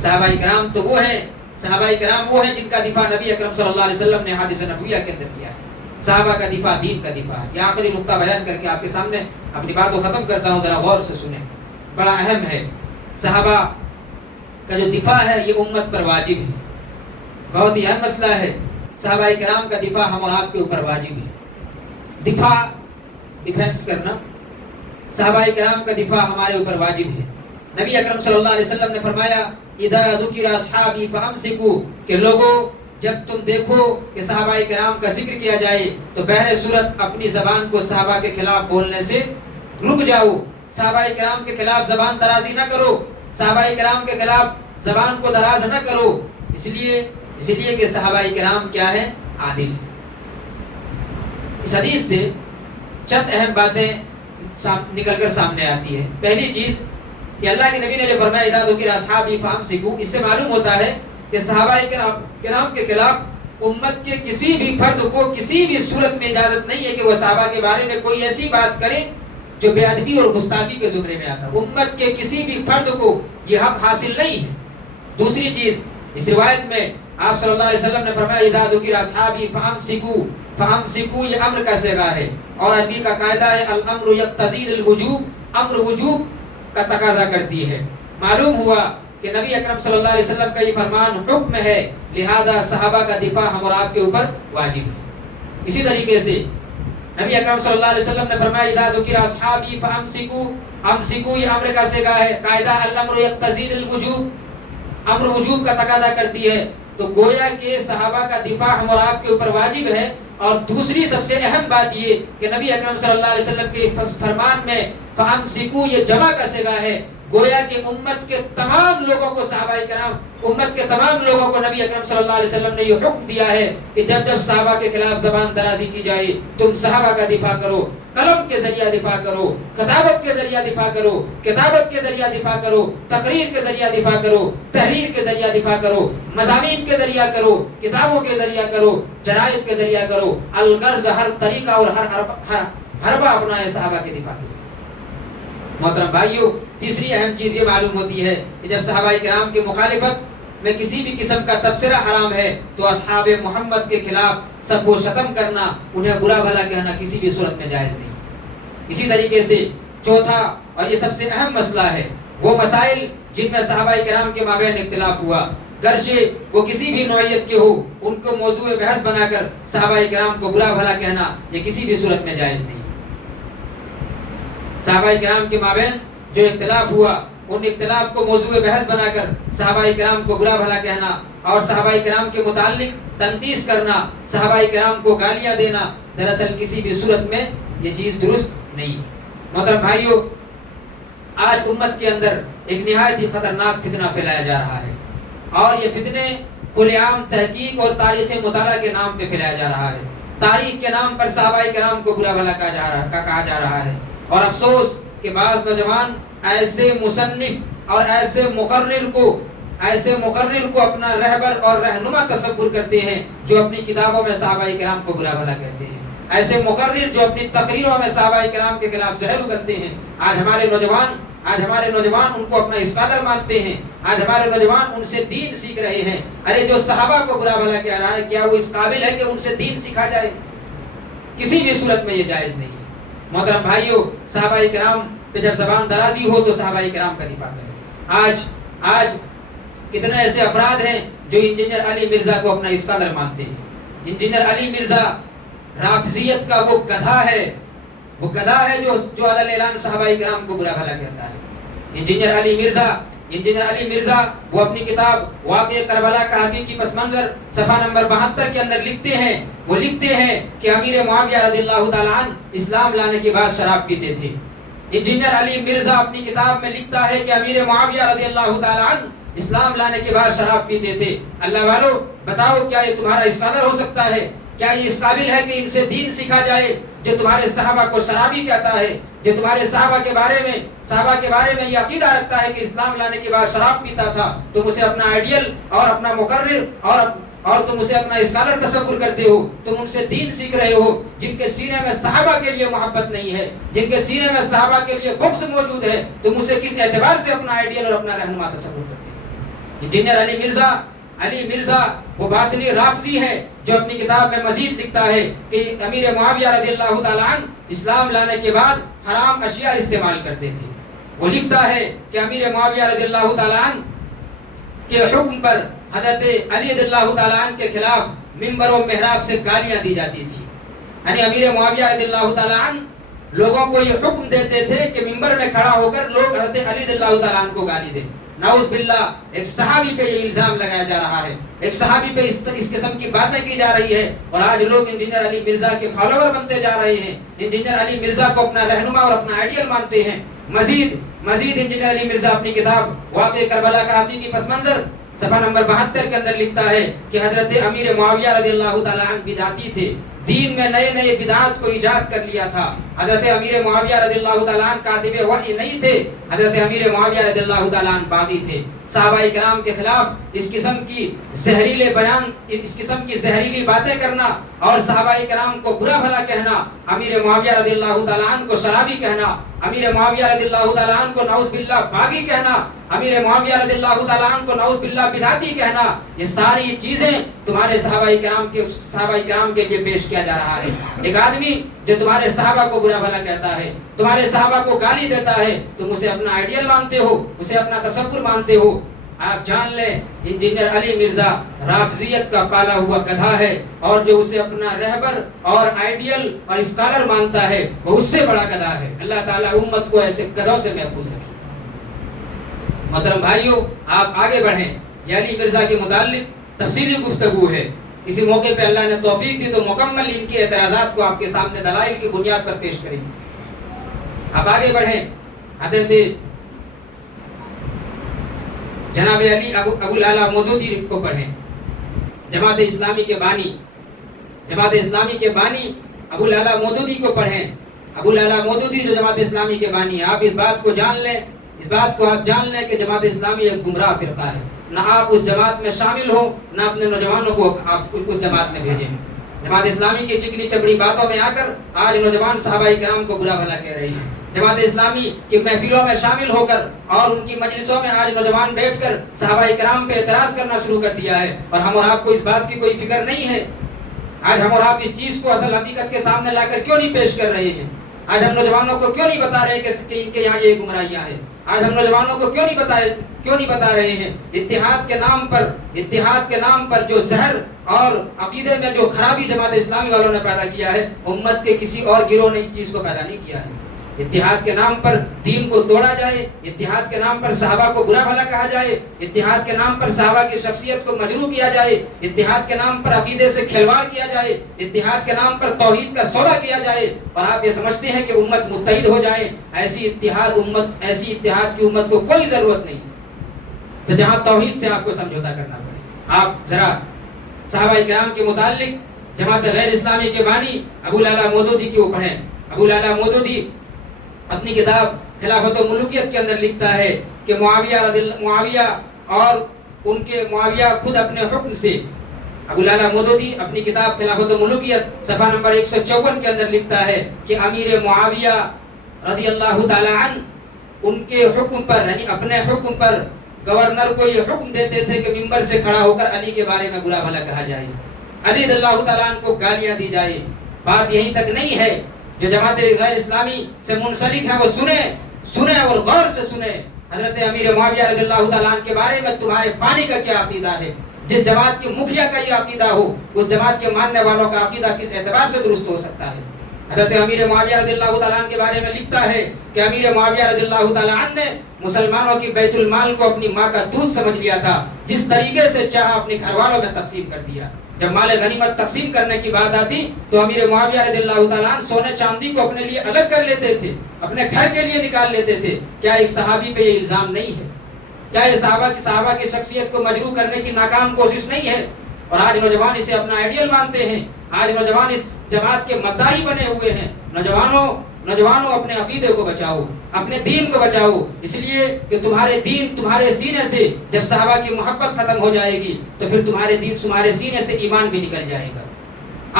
صحابہ کرام تو وہ ہیں جن کا دفاع نبی اکرم صلی اللہ علیہ وسلم نے حدیث نبویہ کے اندر کیا ہے. صحابہ کا دفاع دین کا دفاع ہے. یہ آخری نقطہ بیان کر کے آپ کے سامنے اپنی بات کو ختم کرتا ہوں، ذرا غور سے سنیں، بڑا اہم ہے. صحابہ کا جو دفاع ہے یہ امت پر واجب ہے، بہت ہی اہم مسئلہ ہے. صحابہ کرام کا دفاع ہم اور آپ کے اوپر واجب ہے. ڈیفینس کرنا، صحابہ کرام کا دفاع ہمارے اوپر واجب ہے. نبی اکرم صلی اللہ علیہ وسلم نے فرمایا اذا ذکر اصحابی فامسکوا، کہ لوگوں جب تم دیکھو کہ صحابہ کرام کا ذکر کیا جائے تو بہر صورت اپنی زبان کو صحابہ کے خلاف بولنے سے رک جاؤ. صحابہ کرام کے خلاف زبان درازی نہ کرو، صحابہ کرام کے خلاف زبان کو دراز نہ کرو، اس لیے کہ صحابہ کرام کیا ہے؟ عادل. اس حدیث سے چند اہم باتیں نکل کر سامنے آتی ہے. پہلی چیز کہ اللہ کے نبی نے جو فرمایا اذا ذکر اصحابی فامسکوا، اس سے معلوم ہوتا ہے کہ صحابہ کرام کے خلاف امت کے کسی بھی فرد کو کسی بھی صورت میں اجازت نہیں ہے کہ وہ صحابہ کے بارے میں کوئی ایسی بات کرے جو بے ادبی اور گستاخی کے زمرے میں آتا. امت کے کسی بھی فرد کو یہ حق حاصل نہیں ہے. دوسری چیز، اس روایت میں آپ صلی اللہ علیہ وسلم نے فرمایا اذا ذکر اصحابی فامسکوا، یہ امر کا صیغہ ہے اور عربی کا قاعدہ ہے الامر یقتضی الوجوب، امر وجوب کا تقاضا کرتی ہے. معلوم ہوا کہ نبی اکرم صلی اللہ علیہ وسلم کا یہ فرمان حکم ہے، لہذا صحابہ کا دفاع ہم اور آپ کے اوپر واجب ہے. اسی طریقے سے نبی اکرم صلی اللہ علیہ وسلم نے فرمایا اذا ذکر اصحابی فامسکوا، یہ امر کا صیغہ ہے، قاعدہ الامر یقتضی الوجوب، امر وجوب کا تقاضا کرتی ہے. تو گویا کہ صحابہ کا دفاع ہم اور آپ کے اوپر واجب ہے. اور دوسری سب سے اہم بات یہ کہ نبی اکرم صلی اللہ علیہ وسلم کے فرمان میں فامسکوا یہ جمع کا صیغہ ہے. گویا کہ امت کے تمام لوگوں کو صحابہ کرام، امت کے تمام لوگوں کو نبی اکرم صلی اللہ علیہ وسلم نے یہ حکم دیا ہے کہ جب صحابہ کے خلاف زبان درازی کی جائے تم صحابہ کا دفاع کرو، قلم کے ذریعہ دفاع کرو، خطابت کے ذریعہ دفاع کرو، کتابت کے ذریعہ دفاع کرو، تقریر کے ذریعہ دفاع کرو، تحریر کے ذریعہ دفاع کرو، مضامین کے ذریعہ کرو، کتابوں کے ذریعہ کرو، جرائد کے ذریعہ کرو. الغرض ہر طریقہ اور ہر حربہ اپنائے صحابہ کے دفاع کرو. محترم بھائیو، تیسری اہم چیز یہ معلوم ہوتی ہے کہ جب صحابہ کرام کی مخالفت میں کسی بھی قسم کا تبصرہ حرام ہے تو اصحاب محمد کے خلاف سب و شتم کرنا، انہیں برا بھلا کہنا کسی بھی صورت میں جائز نہیں. اسی طریقے سے چوتھا اور یہ سب سے اہم مسئلہ ہے، وہ مسائل جن میں صحابہ کرام کے مابین اختلاف ہوا، گرچہ وہ کسی بھی نوعیت کے ہو، ان کو موضوع بحث بنا کر صحابہ کرام کو برا بھلا کہنا یہ کسی بھی صورت میں جائز نہیں. صحابہ کرام کے مابین جو اختلاف ہوا، ان اختلاف کو موضوع بحث بنا کر صحابہ کرام کو برا بھلا کہنا اور صحابہ کرام کے متعلق تنقیص کرنا، صحابہ کرام کو گالیاں دینا، دراصل کسی بھی صورت میں یہ چیز درست نہیں. محترم بھائیو، آج امت کے اندر ایک نہایت ہی خطرناک فتنہ پھیلایا جا رہا ہے، اور یہ فتنے کھلے عام تحقیق اور تاریخ مطالعہ کے نام پہ پھیلایا جا رہا ہے. تاریخ کے نام پر صحابہ کرام کو برا بھلا کہا جا رہا ہے. اور افسوس کہ بعض نوجوان ایسے مصنف اور ایسے مقرر کو اپنا رہبر اور رہنما تصور کرتے ہیں جو اپنی کتابوں میں صحابہ کرام کو برا بھلا کہتے ہیں. ایسے مقرر جو اپنی تقریروں میں صحابہ کرام کے خلاف زہر اگلتے ہیں. آج ہمارے نوجوان ان کو اپنا اسکالر مانتے ہیں. آج ہمارے نوجوان ان سے دین سیکھ رہے ہیں. ارے جو صحابہ کو برا بھلا کہہ رہا ہے کیا وہ اس قابل ہے کہ ان سے دین سیکھا جائے؟ کسی بھی صورت میں یہ جائز نہیں. محترم بھائیو، صحابہ کرام پہ جب زبان درازی ہو تو صحابہ کرام کا دفاع کریں. آج کتنے ایسے افراد ہیں جو انجینئر علی مرزا کو اپنا اسکالر مانتے ہیں. انجینئر علی مرزا رافضیت کا وہ گدھا ہے جو علی اعلان صحابہ کرام کو برا بھلا کہتا ہے. انجینئر علی مرزا وہ اپنی کتاب واقعہ کربلا کا حقیقی پس منظر صفحہ نمبر 72 کے اندر لکھتے ہیں کہ امیر معاویہ رضی اللہ تعالیٰ عنہ اسلام لانے کے بعد شراب پیتے تھے. انجینئر علی مرزا اپنی کتاب میں لکھتا ہے کہ امیر معاویہ رضی اللہ تعالیٰ عنہ اسلام لانے کے بعد شراب پیتے تھے. اللہ والو بتاؤ، کیا یہ تمہارا اسکالر ہو سکتا ہے؟ کیا یہ اس قابل ہے کہ ان سے دین سیکھا جائے جو تمہارے صحابہ کو شرابی کہتا ہے، جو تمہارے صحابہ کے بارے میں یہ عقیدہ رکھتا ہے کہ اسلام لانے کے بعد شراب پیتا تھا؟ تم اسے اپنا آئیڈیل اور اپنا مقرر اور تم اسے اپنا اسکالر تصور کرتے ہو. تم ان سے دین سیکھ رہے ہو جن کے سینے میں صحابہ کے لیے محبت نہیں ہے، جن کے سینے میں صحابہ کے لیے بغض موجود ہے. تم اسے کس اعتبار سے اپنا آئیڈیل اور اپنا رہنما تصور کرتے ہو؟ انجینئر علی مرزا وہ باطنی رافضی ہے جو اپنی کتاب میں مزید لکھتا ہے کہ امیر معاویہ رضی اللہ تعالیٰ عنہ اسلام لانے کے بعد حرام اشیاء استعمال کرتے تھے. وہ لکھتا ہے کہ امیر معاویہ رضی اللہ تعالیٰ عنہ کے حکم پر حضرت علی رضی اللہ تعالیٰ عنہ کے خلاف منبر و محراب سے گالیاں دی جاتی تھی. یعنی امیر معاویہ رضی اللہ تعالیٰ عنہ لوگوں کو یہ حکم دیتے تھے کہ منبر میں کھڑا ہو کر لوگ حضرت علی رضی اللہ تعالیٰ عنہ کو گالی دیں. نعوذ باللہ، ایک صحابی پہ یہ الزام لگایا جا رہا ہے، ایک صحابی پہ اس قسم کی باتیں کی جا رہی ہے. اور آج لوگ انجینئر علی مرزا کے فالوور بنتے جا رہے ہیں، انجینئر علی مرزا کو اپنا رہنما اور اپنا آئیڈیل مانتے ہیں. مزید انجینئر علی مرزا اپنی کتاب واقعہ کربلا کا حقیقی پس منظر صفحہ نمبر 72 کے اندر لکھتا ہے کہ حضرت امیر معاویہ رضی اللہ تعالیٰ عنہ بدعتی تھے، دین میں نئے بدعات کو ایجاد کر لیا تھا. حضرت امیر معاویہ رضی اللہ تعالیٰ عنہ کاتب وحی نہیں تھے، حضرت امیر معاویہ رضی اللہ تعالیٰ عنہ باغی تھے. صحابہ کرام کے خلاف اس قسم کی زہریلی باتیں کرنا اور صحابہ کرام کو برا بھلا کہنا، امیر معاویہ رضی اللہ تعالیٰ عنہ کو شرابی کہنا، امیر معاویہ رضی اللہ تعالیٰ عنہ کو نعوذ باللہ باغی کہنا، امیر معاویہ رضی اللہ تعالیٰ عنہ کو نعوذ باللہ بدعتی کہنا، یہ ساری چیزیں تمہارے صحابہ کرام کے لیے پیش کیا جا رہا ہے. ایک آدمی جو تمہارے صحابہ کو برا بھلا کہتا ہے، تمہارے صحابہ کو گالی دیتا ہے، تم اسے اپنا آئیڈیل مانتے ہو، اسے اپنا تصور مانتے ہو. آپ جان لیں انجینئر علی مرزا رافضیت کا پالا ہوا گدھا ہے، اور جو اسے اپنا رہبر اور آئیڈیل اور اسکالر مانتا ہے وہ اس سے بڑا گدھا ہے. اللہ تعالیٰ امت کو ایسے گدھوں سے محفوظ رکھے. محترم بھائیو، آپ آگے بڑھیں. یہ علی مرزا کے متعلق تفصیلی گفتگو ہے. اسی موقع پہ اللہ نے توفیق دی تو مکمل ان کے اعتراضات کو آپ کے سامنے دلائل کی بنیاد پر پیش کریں. آپ آگے بڑھیں. حضرت جناب علی ابو لالا مودودی کو پڑھیں. جماعت اسلامی کے بانی ابو لالا مودودی کو پڑھیں. ابو لالا مودودی جو جماعت اسلامی کے بانی ہیں، آپ اس بات کو جان لیں کہ جماعت اسلامی ایک گمراہ فرقہ ہے. نہ آپ اس جماعت میں شامل ہو، نہ اپنے نوجوانوں کو آپ اس جماعت میں بھیجیں. جماعت اسلامی کی چکنی چپڑی باتوں میں آ کر آج نوجوان صحابہ کرام کو برا بھلا کہہ رہی ہیں. جماعت اسلامی کی محفلوں میں شامل ہو کر اور ان کی مجلسوں میں آج نوجوان بیٹھ کر صحابہ کرام پہ اعتراض کرنا شروع کر دیا ہے، اور ہم اور آپ کو اس بات کی کوئی فکر نہیں ہے. آج ہم اور آپ اس چیز کو اصل حقیقت کے سامنے لا کر کیوں نہیں پیش کر رہے ہیں؟ آج ہم نوجوانوں کو کیوں نہیں بتا رہے کہ ان کے یہاں یہ گمراہیاں ہیں؟ آج ہم نوجوانوں کو کیوں نہیں بتا رہے ہیں؟ اتحاد کے نام پر جو زہر اور عقیدے میں جو خرابی جماعت اسلامی والوں نے پیدا کیا ہے، امت کے کسی اور گروہ نے اس چیز کو پیدا نہیں کیا ہے. اتحاد کے نام پر دین کو توڑا جائے، اتحاد کے نام پر صحابہ کو برا بھلا کہا جائے، اتحاد کے نام پر صحابہ کی شخصیت کو مجروح کیا جائے، اتحاد کے نام پر عقیدے سے کھلواڑ کیا جائے، اتحاد کے نام پر توحید کا سودا کیا جائے، اور آپ یہ سمجھتے ہیں کہ امت متحد ہو جائے. ایسی اتحاد کی امت کو کوئی ضرورت نہیں. تو جہاں توحید سے آپ کو سمجھوتا کرنا پڑے. آپ ذرا صحابہ کرام کے متعلق جماعت غیر اسلامی کے بانی ابو لالا مودودی کی پڑھیں. ابو لالا مودودی اپنی کتاب خلافت و ملوکیت کے اندر لکھتا ہے کہ معاویہ خود اپنے حکم سے ابو لالا مودودی اپنی کتاب خلافت و ملوکیت صفحہ نمبر 154 کے اندر لکھتا ہے کہ امیر معاویہ رضی اللہ تعالی عنہ ان کے حکم پر، یعنی اپنے حکم پر گورنر کو یہ حکم دیتے تھے کہ منبر سے کھڑا ہو کر علی کے بارے میں برا بھلا کہا جائے، علی رضی اللہ تعالیٰ عنہ کو گالیاں دی جائے۔ بات یہیں تک نہیں ہے، جو جماعت غیر اسلامی سے منسلک ہے وہ سنیں اور غور سے سنیں حضرت امیر معاویہ رضی اللہ تعالیٰ عنہ کے بارے میں تمہارے پانی کا کیا عقیدہ ہے۔ جس جماعت کے مکھیا کا یہ عقیدہ ہو، اس جماعت کے ماننے والوں کا عقیدہ کس اعتبار سے درست ہو سکتا ہے؟ حضرت امیر معاویہ رضی اللہ تعالیٰ عنہ کے بارے میں لکھتا ہے کہ امیر معاویہ رضی اللہ تعالیٰ عنہ نے مسلمانوں کی بیت المال کو اپنی ماں کا دودھ سمجھ لیا تھا، جس طریقے سے چاہا اپنے گھر والوں میں تقسیم کر دیا۔ جب مال غنیمت تقسیم کرنے کی بات آتی تو امیر معاویہ رضی اللہ تعالیٰ عنہ سونے چاندی کو اپنے لیے الگ کر لیتے تھے، اپنے گھر کے لیے نکال لیتے تھے۔ کیا ایک صحابی پہ یہ الزام نہیں ہے؟ کیا یہ صحابہ کی شخصیت کو مجروح کرنے کی ناکام کوشش نہیں ہے؟ اور آج نوجوان اسے اپنا آئیڈیل مانتے ہیں، آج نوجوان اس جماعت کے مدعی بنے ہوئے ہیں۔ نوجوانوں اپنے عقیدے کو بچاؤ، اپنے دین کو بچاؤ، اس لیے کہ تمہارے دین تمہارے سینے سے جب صحابہ کی محبت ختم ہو جائے گی تو پھر تمہارے سینے سے ایمان بھی نکل جائے گا،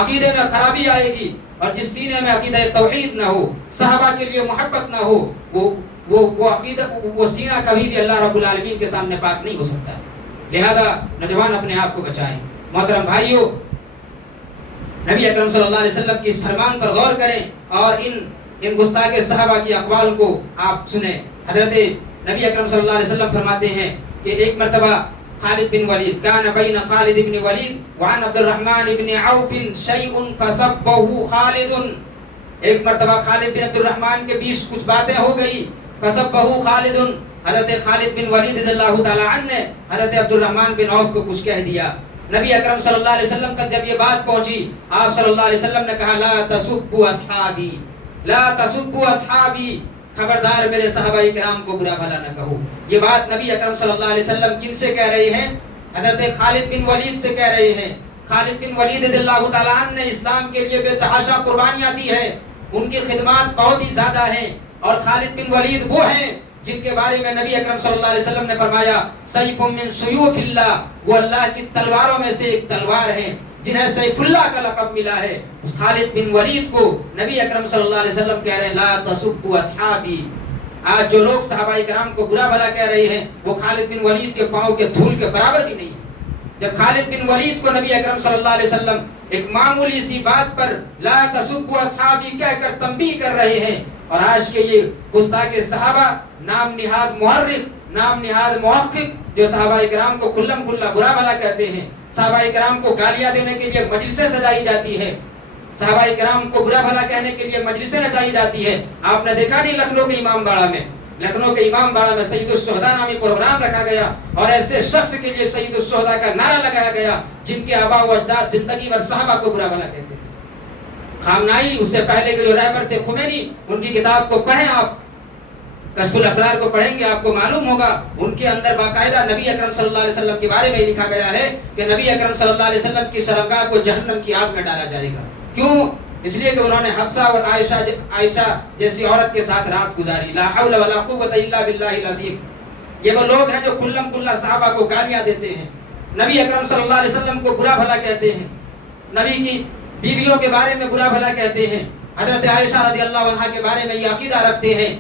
عقیدے میں خرابی آئے گی، اور جس سینے میں عقیدہ توحید نہ ہو، صحابہ کے لیے محبت نہ ہو، وہ عقیدہ وہ سینہ کبھی بھی اللہ رب العالمین کے سامنے پاک نہیں ہو سکتا۔ لہذا نوجوان اپنے آپ کو بچائیں۔ محترم بھائیوں، نبی اکرم صلی اللہ علیہ وسلم کی اس فرمان پر غور کریں اور ان گستاخ صحابہ کی اقوال کو آپ سنیں۔ حضرت نبی اکرم صلی اللہ علیہ وسلم فرماتے ہیں کہ ایک مرتبہ خالد بن ولید کان بین خالد بن ولید وعن عبد الرحمن بن عوف شیء فسبه خالد، ایک مرتبہ خالد بن عبد الرحمن کے بیچ کچھ باتیں ہو گئی، فسبه خالد، حضرت خالد بن ولید رضی اللہ تعالی عنہ نے حضرت عبد الرحمن بن عوف کو کچھ کہہ دیا۔ نبی اکرم صلی اللہ علیہ وسلم تک جب یہ بات پہنچی، آپ صلی اللہ علیہ وسلم نے کہا لا تسبوا اصحابی، لا تسبوا اصحابی، خبردار میرے صحابہ کرام کو برا بھلا نہ کہو۔ یہ بات نبی اکرم صلی اللہ علیہ وسلم کن سے کہہ رہے ہیں؟ حضرت خالد بن ولید سے کہہ رہے ہیں۔ خالد بن ولید رضی اللہ تعالیٰ عنہ نے اسلام کے لیے بے تحاشا قربانیاں دی ہیں، ان کی خدمات بہت ہی زیادہ ہیں، اور خالد بن ولید وہ ہیں جن کے بارے میں نبی اکرم صلی اللہ علیہ وسلم نے فرمایا سیف من سیوف اللہ، وہ اللہ کی تلواروں میں سے ایک تلوار ہیں جنہیں سیف اللہ کا لقب ملا ہے۔ اس خالد بن ولید کو نبی اکرم صلی اللہ علیہ وسلم کہہ رہے ہیں لا تسبوا اصحابی۔ آج جو لوگ صحابہ کرام کو برا بھلا کہہ رہے ہیں وہ خالد بن ولید کے پاؤں کے دھول کے برابر بھی نہیں۔ جب خالد بن ولید کو نبی اکرم صلی اللہ علیہ وسلم ایک معمولی سی بات پر لا تسبوا اصحابی کہہ کر تنبیہ کر رہے ہیں، اور آج کے یہ گستاخ صحابہ نام نہاد مورخ، نام نہاد محقق جو صحابہ کرام کو کھلم کھلا برا بھلا کہتے ہیں، صحابہ کرام کو گالیاں دینے کے لیے مجلسیں سجائی جاتی ہے، صحابہ کرام کو برا بھلا کہنے کے لیے مجلسیں رچائی جاتی ہے۔ آپ نے دیکھا نہیں لکھنؤ کے امام باڑہ میں سید الشہداء نامی پروگرام رکھا گیا، اور ایسے شخص کے لیے سید الشہداء کا نعرہ لگایا گیا جن کے آباء و اجداد زندگی بھر صحابہ کو برا بھلا کہتے تھے۔ خامنائی، اس سے پہلے کے جو رہبر تھے خمینی، ان کی کتاب کو پڑھیں، آپ کشف الاسرار کو پڑھیں گے آپ کو معلوم ہوگا ان کے اندر باقاعدہ نبی اکرم صلی اللہ علیہ وسلم کے بارے میں لکھا گیا ہے کہ نبی اکرم صلی اللہ علیہ وسلم کی شرمگاہ کو جہنم کی آگ میں ڈالا جائے گا۔ کیوں؟ اس لیے کہ انہوں نے حفصہ اور عائشہ جیسی عورت کے ساتھ رات گزاری۔ لا حول ولا قوت الا باللہ العظیم۔ یہ وہ لوگ ہیں جو کھلم کھلا صحابہ کو گالیاں دیتے ہیں، نبی اکرم صلی اللہ علیہ وسلم کو برا بھلا کہتے ہیں، نبی کی بیویوں کے بارے میں برا بھلا کہتے ہیں، حضرت عائشہ رضی اللہ عنہا کے بارے میں یہ عقیدہ رکھتے ہیں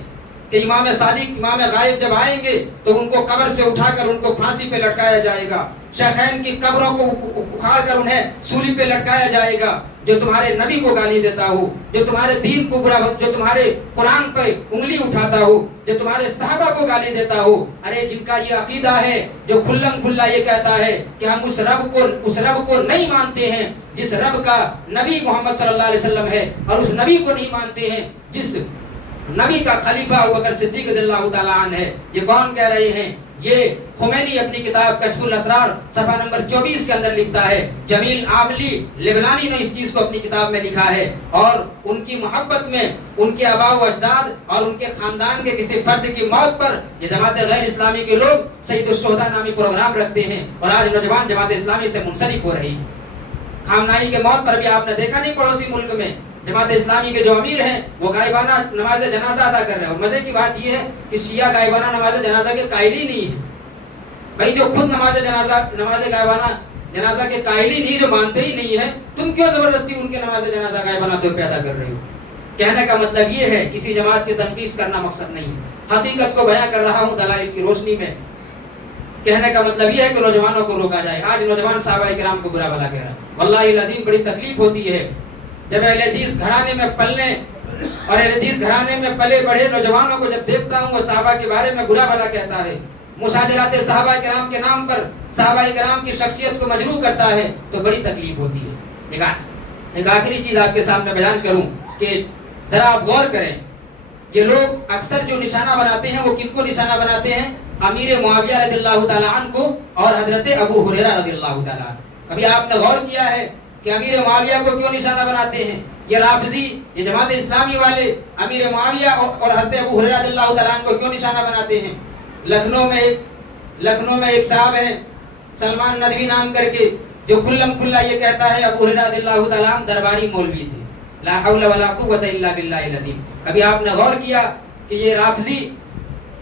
کہ امام صادق، امام غائب جب آئیں گے تو ان کو قبر سے اٹھا کر ان کو پھانسی پہ لٹکایا جائے گا، شیخین کی قبروں کو اکھاڑ کر انہیں سولی پہ لٹکایا جائے گا۔ جو تمہارے نبی کو گالی دیتا ہو، جو تمہارے دین کو برا، جو تمہارے قرآن پہ انگلی اٹھاتا ہو، جو تمہارے صحابہ کو گالی دیتا ہو، ارے جن کا یہ عقیدہ ہے، جو کھلم کھلا یہ کہتا ہے کہ ہم اس رب کو نہیں مانتے ہیں جس رب کا نبی محمد صلی اللہ علیہ وسلم ہے، اور اس نبی کو نہیں مانتے ہیں جس نبی کا خلیفہ ابوبکر صدیق رضی اللہ تعالیٰ عنہ ہے۔ یہ کون کہہ رہے ہیں؟ یہ خمینی اپنی کتاب کشف الاسرار صفحہ نمبر 24 کے اندر لکھتا ہے۔ جمیل عاملی لبنانی نے اس چیز کو اپنی کتاب میں لکھا ہے، اور ان کی محبت میں ان کے آباء و اجداد اور ان کے خاندان کے کسی فرد کی موت پر یہ جماعت غیر اسلامی کے لوگ سید الشہداء نامی پروگرام رکھتے ہیں، اور آج نوجوان جماعت اسلامی سے منسلک ہو رہی ہے۔ خامنائی کے موت پر بھی آپ نے دیکھا نہیں پڑوسی ملک میں جماعت اسلامی کے جو امیر ہیں وہ غائبانہ نماز جنازہ ادا کر رہے ہیں، اور مزے کی بات یہ ہے کہ شیعہ غائبانہ نماز جنازہ کے قائل ہی نہیں ہے۔ بھائی جو خود نماز غائبانہ جنازہ کے قائل ہی نہیں، جو مانتے ہی نہیں ہیں، تم کیوں زبردستی ان کے نماز جنازہ گائے بناتے ہو، پیدا کر رہے ہو؟ کہنے کا مطلب یہ ہے، کسی جماعت کی تنقید کرنا مقصد نہیں ہے، حقیقت کو بیان کر رہا ہوں دلائل کی روشنی میں۔ کہنے کا مطلب یہ ہے کہ نوجوانوں کو روکا جائے۔ آج نوجوان صحابہ کرام کو برا بھلا کہہ رہا ہے، واللہ العظیم بڑی تکلیف ہوتی ہے جب اہل حدیث گھرانے میں پلنے اور اہل حدیث گھرانے میں پلے بڑھے نوجوانوں کو جب دیکھتا ہوں وہ صحابہ کے بارے میں برا بھلا کہتا ہے، مشاجرات صحابہ کرام کے نام پر صحابہ کرام کی شخصیت کو مجروح کرتا ہے، تو بڑی تکلیف ہوتی ہے۔ ایک آخری چیز آپ کے سامنے بیان کروں کہ ذرا آپ غور کریں، یہ لوگ اکثر جو نشانہ بناتے ہیں وہ کن کو نشانہ بناتے ہیں؟ امیر معاویہ رضی اللہ تعالیٰ عنہ کو اور حضرت ابو ہریرہ رضی اللہ تعالیٰ عنہ۔ کبھی آپ نے غور کیا ہے کہ امیر معاویہ کو کیوں نشانہ بناتے ہیں؟ یہ رافضی، یہ جماعت اسلامی والے امیر معاویہ اور حضرت ابو ہریرہ رضی اللہ تعالیٰ عنہ کو کیوں نشانہ بناتے ہیں؟ لکھنؤ میں ایک صاحب ہے سلمان ندوی نام کر کے، جو کھلم کھلا یہ کہتا ہے ابو ہریرہ رضی اللہ تعالیٰ عنہ درباری مولوی تھے، لا حول ولا قوت الا باللہ العظیم۔ کبھی آپ نے غور کیا کہ یہ رافضی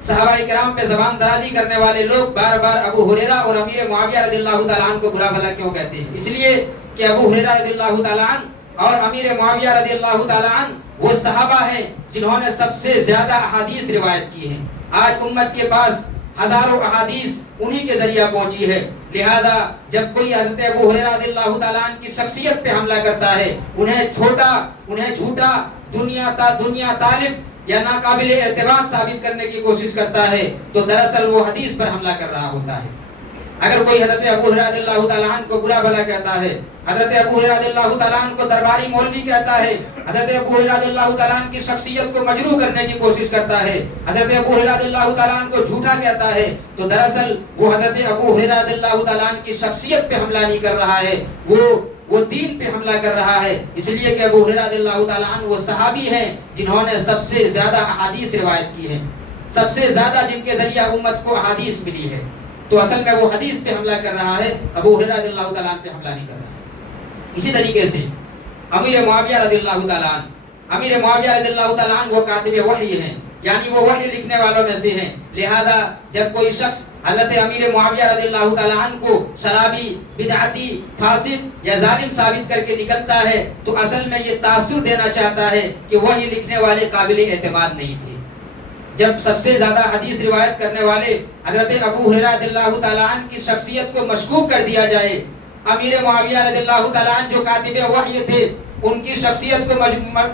صحابہ کرام پہ زبان درازی کرنے والے لوگ بار بار ابو ہریرہ اور امیر معاویہ رضی اللہ تعالیٰ عنہ کو برا بھلا کیوں کہتے ہیں؟ اس لیے کہ ابو ہریرہ رضی اللہ تعالیٰ عنہ اور امیر معاویہ رضی اللہ تعالیٰ عنہ وہ صحابہ ہیں جنہوں نے سب سے زیادہ احادیث روایت کی ہیں۔ آج امت کے پاس ہزاروں احادیث انہی کے ذریعہ پہنچی ہے، لہذا جب کوئی حضرت ابو ہریرہ رضی اللہ تعالیٰ عنہ کی شخصیت پہ حملہ کرتا ہے، انہیں جھوٹا دنیا طالب یا ناقابل اعتماد ثابت کرنے کی کوشش کرتا ہے، تو دراصل وہ حدیث پر حملہ کر رہا ہوتا ہے۔ اگر کوئی حضرت ابو ہریرہ رضی اللہ تعالیٰ عنہ کو برا بھلا کہتا ہے، حضرت ابو ہریرہ رضی اللہ تعالیٰ عنہ کو درباری مولوی کہتا ہے، حضرت ابو ہریرہ رضی اللہ تعالیٰ عنہ کی شخصیت کو مجروح کرنے کی کوشش کرتا ہے، حضرت ابو ہریرہ رضی اللہ تعالیٰ عنہ کو جھوٹا کہتا ہے، تو دراصل وہ حضرت ابو ہریرہ رضی اللہ تعالیٰ عنہ کی شخصیت پہ حملہ نہیں کر رہا ہے، وہ دین پہ حملہ کر رہا ہے۔ اس لیے کہ ابو ہریرہ رضی اللہ تعالیٰ عنہ وہ صحابی ہیں جنہوں نے سب سے زیادہ احادیث روایت کی ہیں، سب سے زیادہ جن کے ذریعہ امت کو احادیث ملی ہے، تو اصل میں وہ حدیث پہ حملہ کر رہا ہے، ابو ہریرہ رضی اللہ تعالیٰ عنہ پہ حملہ نہیں کر رہا ہے۔ اسی طریقے سے امیر معاویہ رضی اللہ تعالیٰ عنہ وہ کاتب وحی ہیں، یعنی وہ وحی لکھنے والوں میں سے ہیں، لہذا جب کوئی شخص حضرت امیر معاویہ رضی اللہ تعالیٰ عنہ کو شرابی، بدعتی، فاسق یا ظالم ثابت کر کے نکلتا ہے، تو اصل میں یہ تاثر دینا چاہتا ہے کہ وحی لکھنے والے قابل اعتماد نہیں تھے۔ جب سب سے زیادہ حدیث روایت کرنے والے حضرت ابو ہریرہ رضی اللہ تعالیٰ عنہ کی شخصیت کو مشکوک کر دیا جائے، امیر معاویہ رضی اللہ تعالیٰ عنہ جو کاتب وحی تھے ان کی شخصیت کو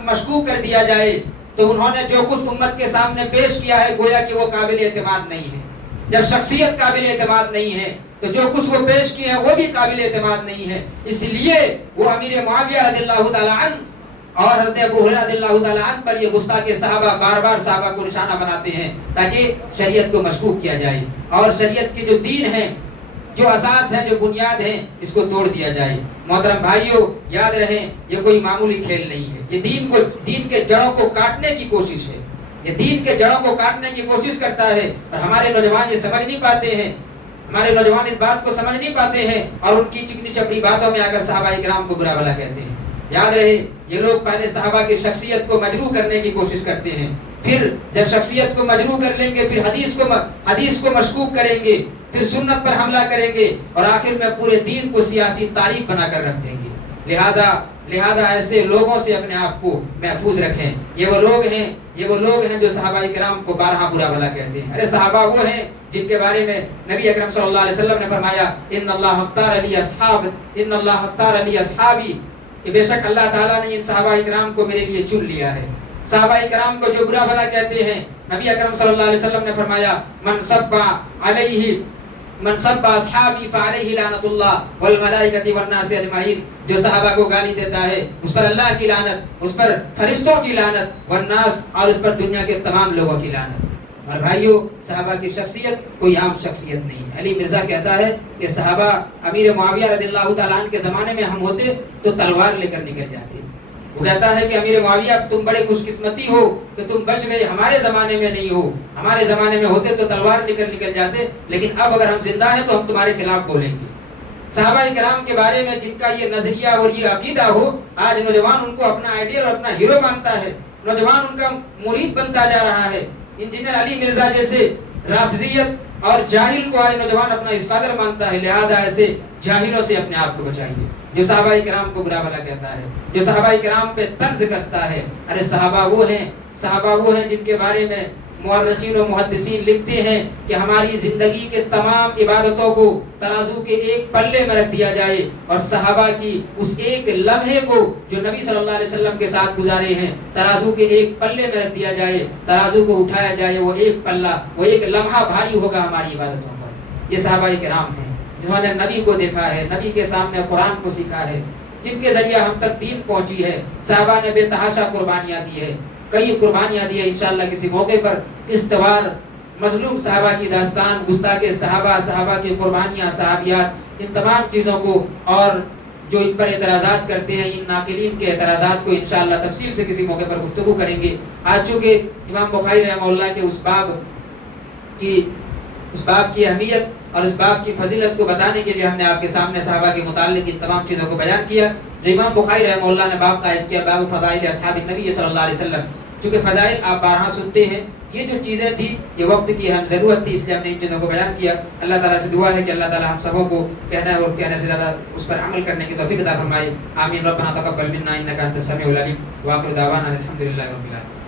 مشکوک کر دیا جائے، تو انہوں نے جو کچھ امت کے سامنے پیش کیا ہے گویا کہ وہ قابل اعتماد نہیں ہے۔ جب شخصیت قابل اعتماد نہیں ہے تو جو کچھ وہ پیش کیے ہیں وہ بھی قابل اعتماد نہیں ہے، اس لیے وہ امیر معاویہ رضی اللہ تعالیٰ عنہ اور حضرت ابو ہریرہ رضی اللہ تعالیٰ عنہ پر یہ گستاخ صحابہ بار بار صحابہ کو نشانہ بناتے ہیں تاکہ شریعت کو مشکوک کیا جائے اور شریعت کے جو دین ہیں، جو اساس ہیں، جو بنیاد ہیں، اس کو توڑ دیا جائے۔ محترم بھائیوں، یاد رہیں یہ کوئی معمولی کھیل نہیں ہے، یہ دین کے جڑوں کو کاٹنے کی کوشش ہے، یہ دین کے جڑوں کو کاٹنے کی کوشش کرتا ہے، اور ہمارے نوجوان یہ سمجھ نہیں پاتے ہیں، ہمارے نوجوان اس بات کو سمجھ نہیں پاتے ہیں اور ان کی چکنی چپڑی باتوں میں آ کر صحابہ کرام کو برا بھلا کہتے ہیں۔ یاد رہے یہ لوگ پہلے صحابہ کی شخصیت کو مجروح کرنے کی کوشش کرتے ہیں، پھر جب شخصیت کو مجروح کر لیں گے پھر حدیث کو مشکوک کریں گے، پھر سنت پر حملہ کریں گے اور آخر میں پورے دین کو سیاسی تاریخ بنا کر رکھ دیں گے۔ لہذا ایسے لوگوں سے اپنے آپ کو محفوظ رکھیں۔ یہ وہ لوگ ہیں جو صحابہ کرام کو بارہا برا بھلا کہتے ہیں۔ ارے صحابہ وہ ہیں جن کے بارے میں نبی اکرم صلی اللہ علیہ وسلم نے فرمایا ان اللہ اختار علی اصحابی، کہ بے شک اللہ تعالیٰ نے ان صحابہ کرام کو میرے لیے چن لیا ہے۔ صحابہ کرام کو جو برا بھلا کہتے ہیں، نبی اکرم صلی اللہ علیہ وسلم نے فرمایا من سب اصحابی فعلیہ لعنت اللہ والملائکۃ والناس اجمعین، جو صحابہ کو گالی دیتا ہے اس پر اللہ کی لعنت، اس پر فرشتوں کی لعنت، والناس اور اس پر دنیا کے تمام لوگوں کی لعنت۔ اور بھائیوں، صحابہ کی شخصیت کوئی عام شخصیت نہیں۔ علی مرزا کہتا ہے کہ صحابہ امیر معاویہ رضی اللہ تعالیٰ عنہ کے زمانے میں ہم ہوتے تو تلوار لے کر نکل جاتے۔ وہ کہتا ہے کہ امیر معاویہ تم بڑے خوش قسمتی ہو کہ تم بچ گئے، ہمارے زمانے میں نہیں ہو، ہمارے زمانے میں ہوتے تو تلوار لے کر نکل جاتے، لیکن اب اگر ہم زندہ ہیں تو ہم تمہارے خلاف بولیں گے۔ صحابہ کرام کے بارے میں جن کا یہ نظریہ اور یہ عقیدہ ہو، آج نوجوان ان کو اپنا آئیڈیل اور اپنا ہیرو مانتا ہے، نوجوان ان کا مرید بنتا جا رہا ہے۔ انجینئر علی مرزا جیسے رافضیت اور جاہل کو آج نوجوان اپنا اس قدر مانتا ہے، لہذا ایسے جاہلوں سے اپنے آپ کو بچائیے۔ جو صحابہ کرام کو برا بھلا کہتا ہے، جو صحابہ کرام پہ طنز کستا ہے، ارے صحابہ وہ ہیں جن کے بارے میں مورخین و محدثین لکھتے ہیں کہ ہماری زندگی کے تمام عبادتوں کو ترازو کے ایک پلے میں رکھ دیا جائے، اور صحابہ کی اس ایک لمحے کو جو نبی صلی اللہ علیہ وسلم کے ساتھ گزارے ہیں ترازو کے ایک پلے میں رکھ دیا جائے، ترازو کو اٹھایا جائے، وہ ایک پلہ، وہ ایک لمحہ بھاری ہوگا ہماری عبادتوں پر۔ یہ صحابہ کرام ہیں جنہوں نے نبی کو دیکھا ہے، نبی کے سامنے قرآن کو سیکھا ہے، جن کے ذریعے ہم تک دین پہنچی ہے۔ صحابہ نے بے تحاشا قربانیاں دی ہے، کئی قربانیاں دی ہے۔ انشاءاللہ کسی موقع پر استوار مظلوم صحابہ کی داستان، گستاخ صحابہ کی قربانیاں، صحابیات، ان تمام چیزوں کو اور جو ان پر اعتراضات کرتے ہیں، ان ناقلین کے اعتراضات کو انشاءاللہ تفصیل سے کسی موقع پر گفتگو کریں گے۔ آج چونکہ امام بخاری رحمہ اللہ کے اس باب کی اہمیت اور اس باب کی فضیلت کو بتانے کے لیے ہم نے آپ کے سامنے صحابہ کے متعلق ان تمام چیزوں کو بیان کیا جو امام بخاری رحمہ اللہ نے باب قائم کیا، باب فضائل اصحاب النبی صلی اللہ علیہ وسلم۔ چونکہ فضائل آپ بارہا سنتے ہیں، یہ جو چیزیں تھیں یہ وقت کی ہم ضرورت تھی، اس لیے ہم نے ان چیزوں کو بیان کیا۔ اللہ تعالیٰ سے دعا ہے کہ اللہ تعالیٰ ہم سبوں کو کہنا ہے اور کہنے سے زیادہ اس پر عمل کرنے کی توفیق عطا فرمائے۔ آمین۔ ربنا تقبل منا انک انت السمیع العلیم، وآخر دعوانا الحمدللہ رب العالمین۔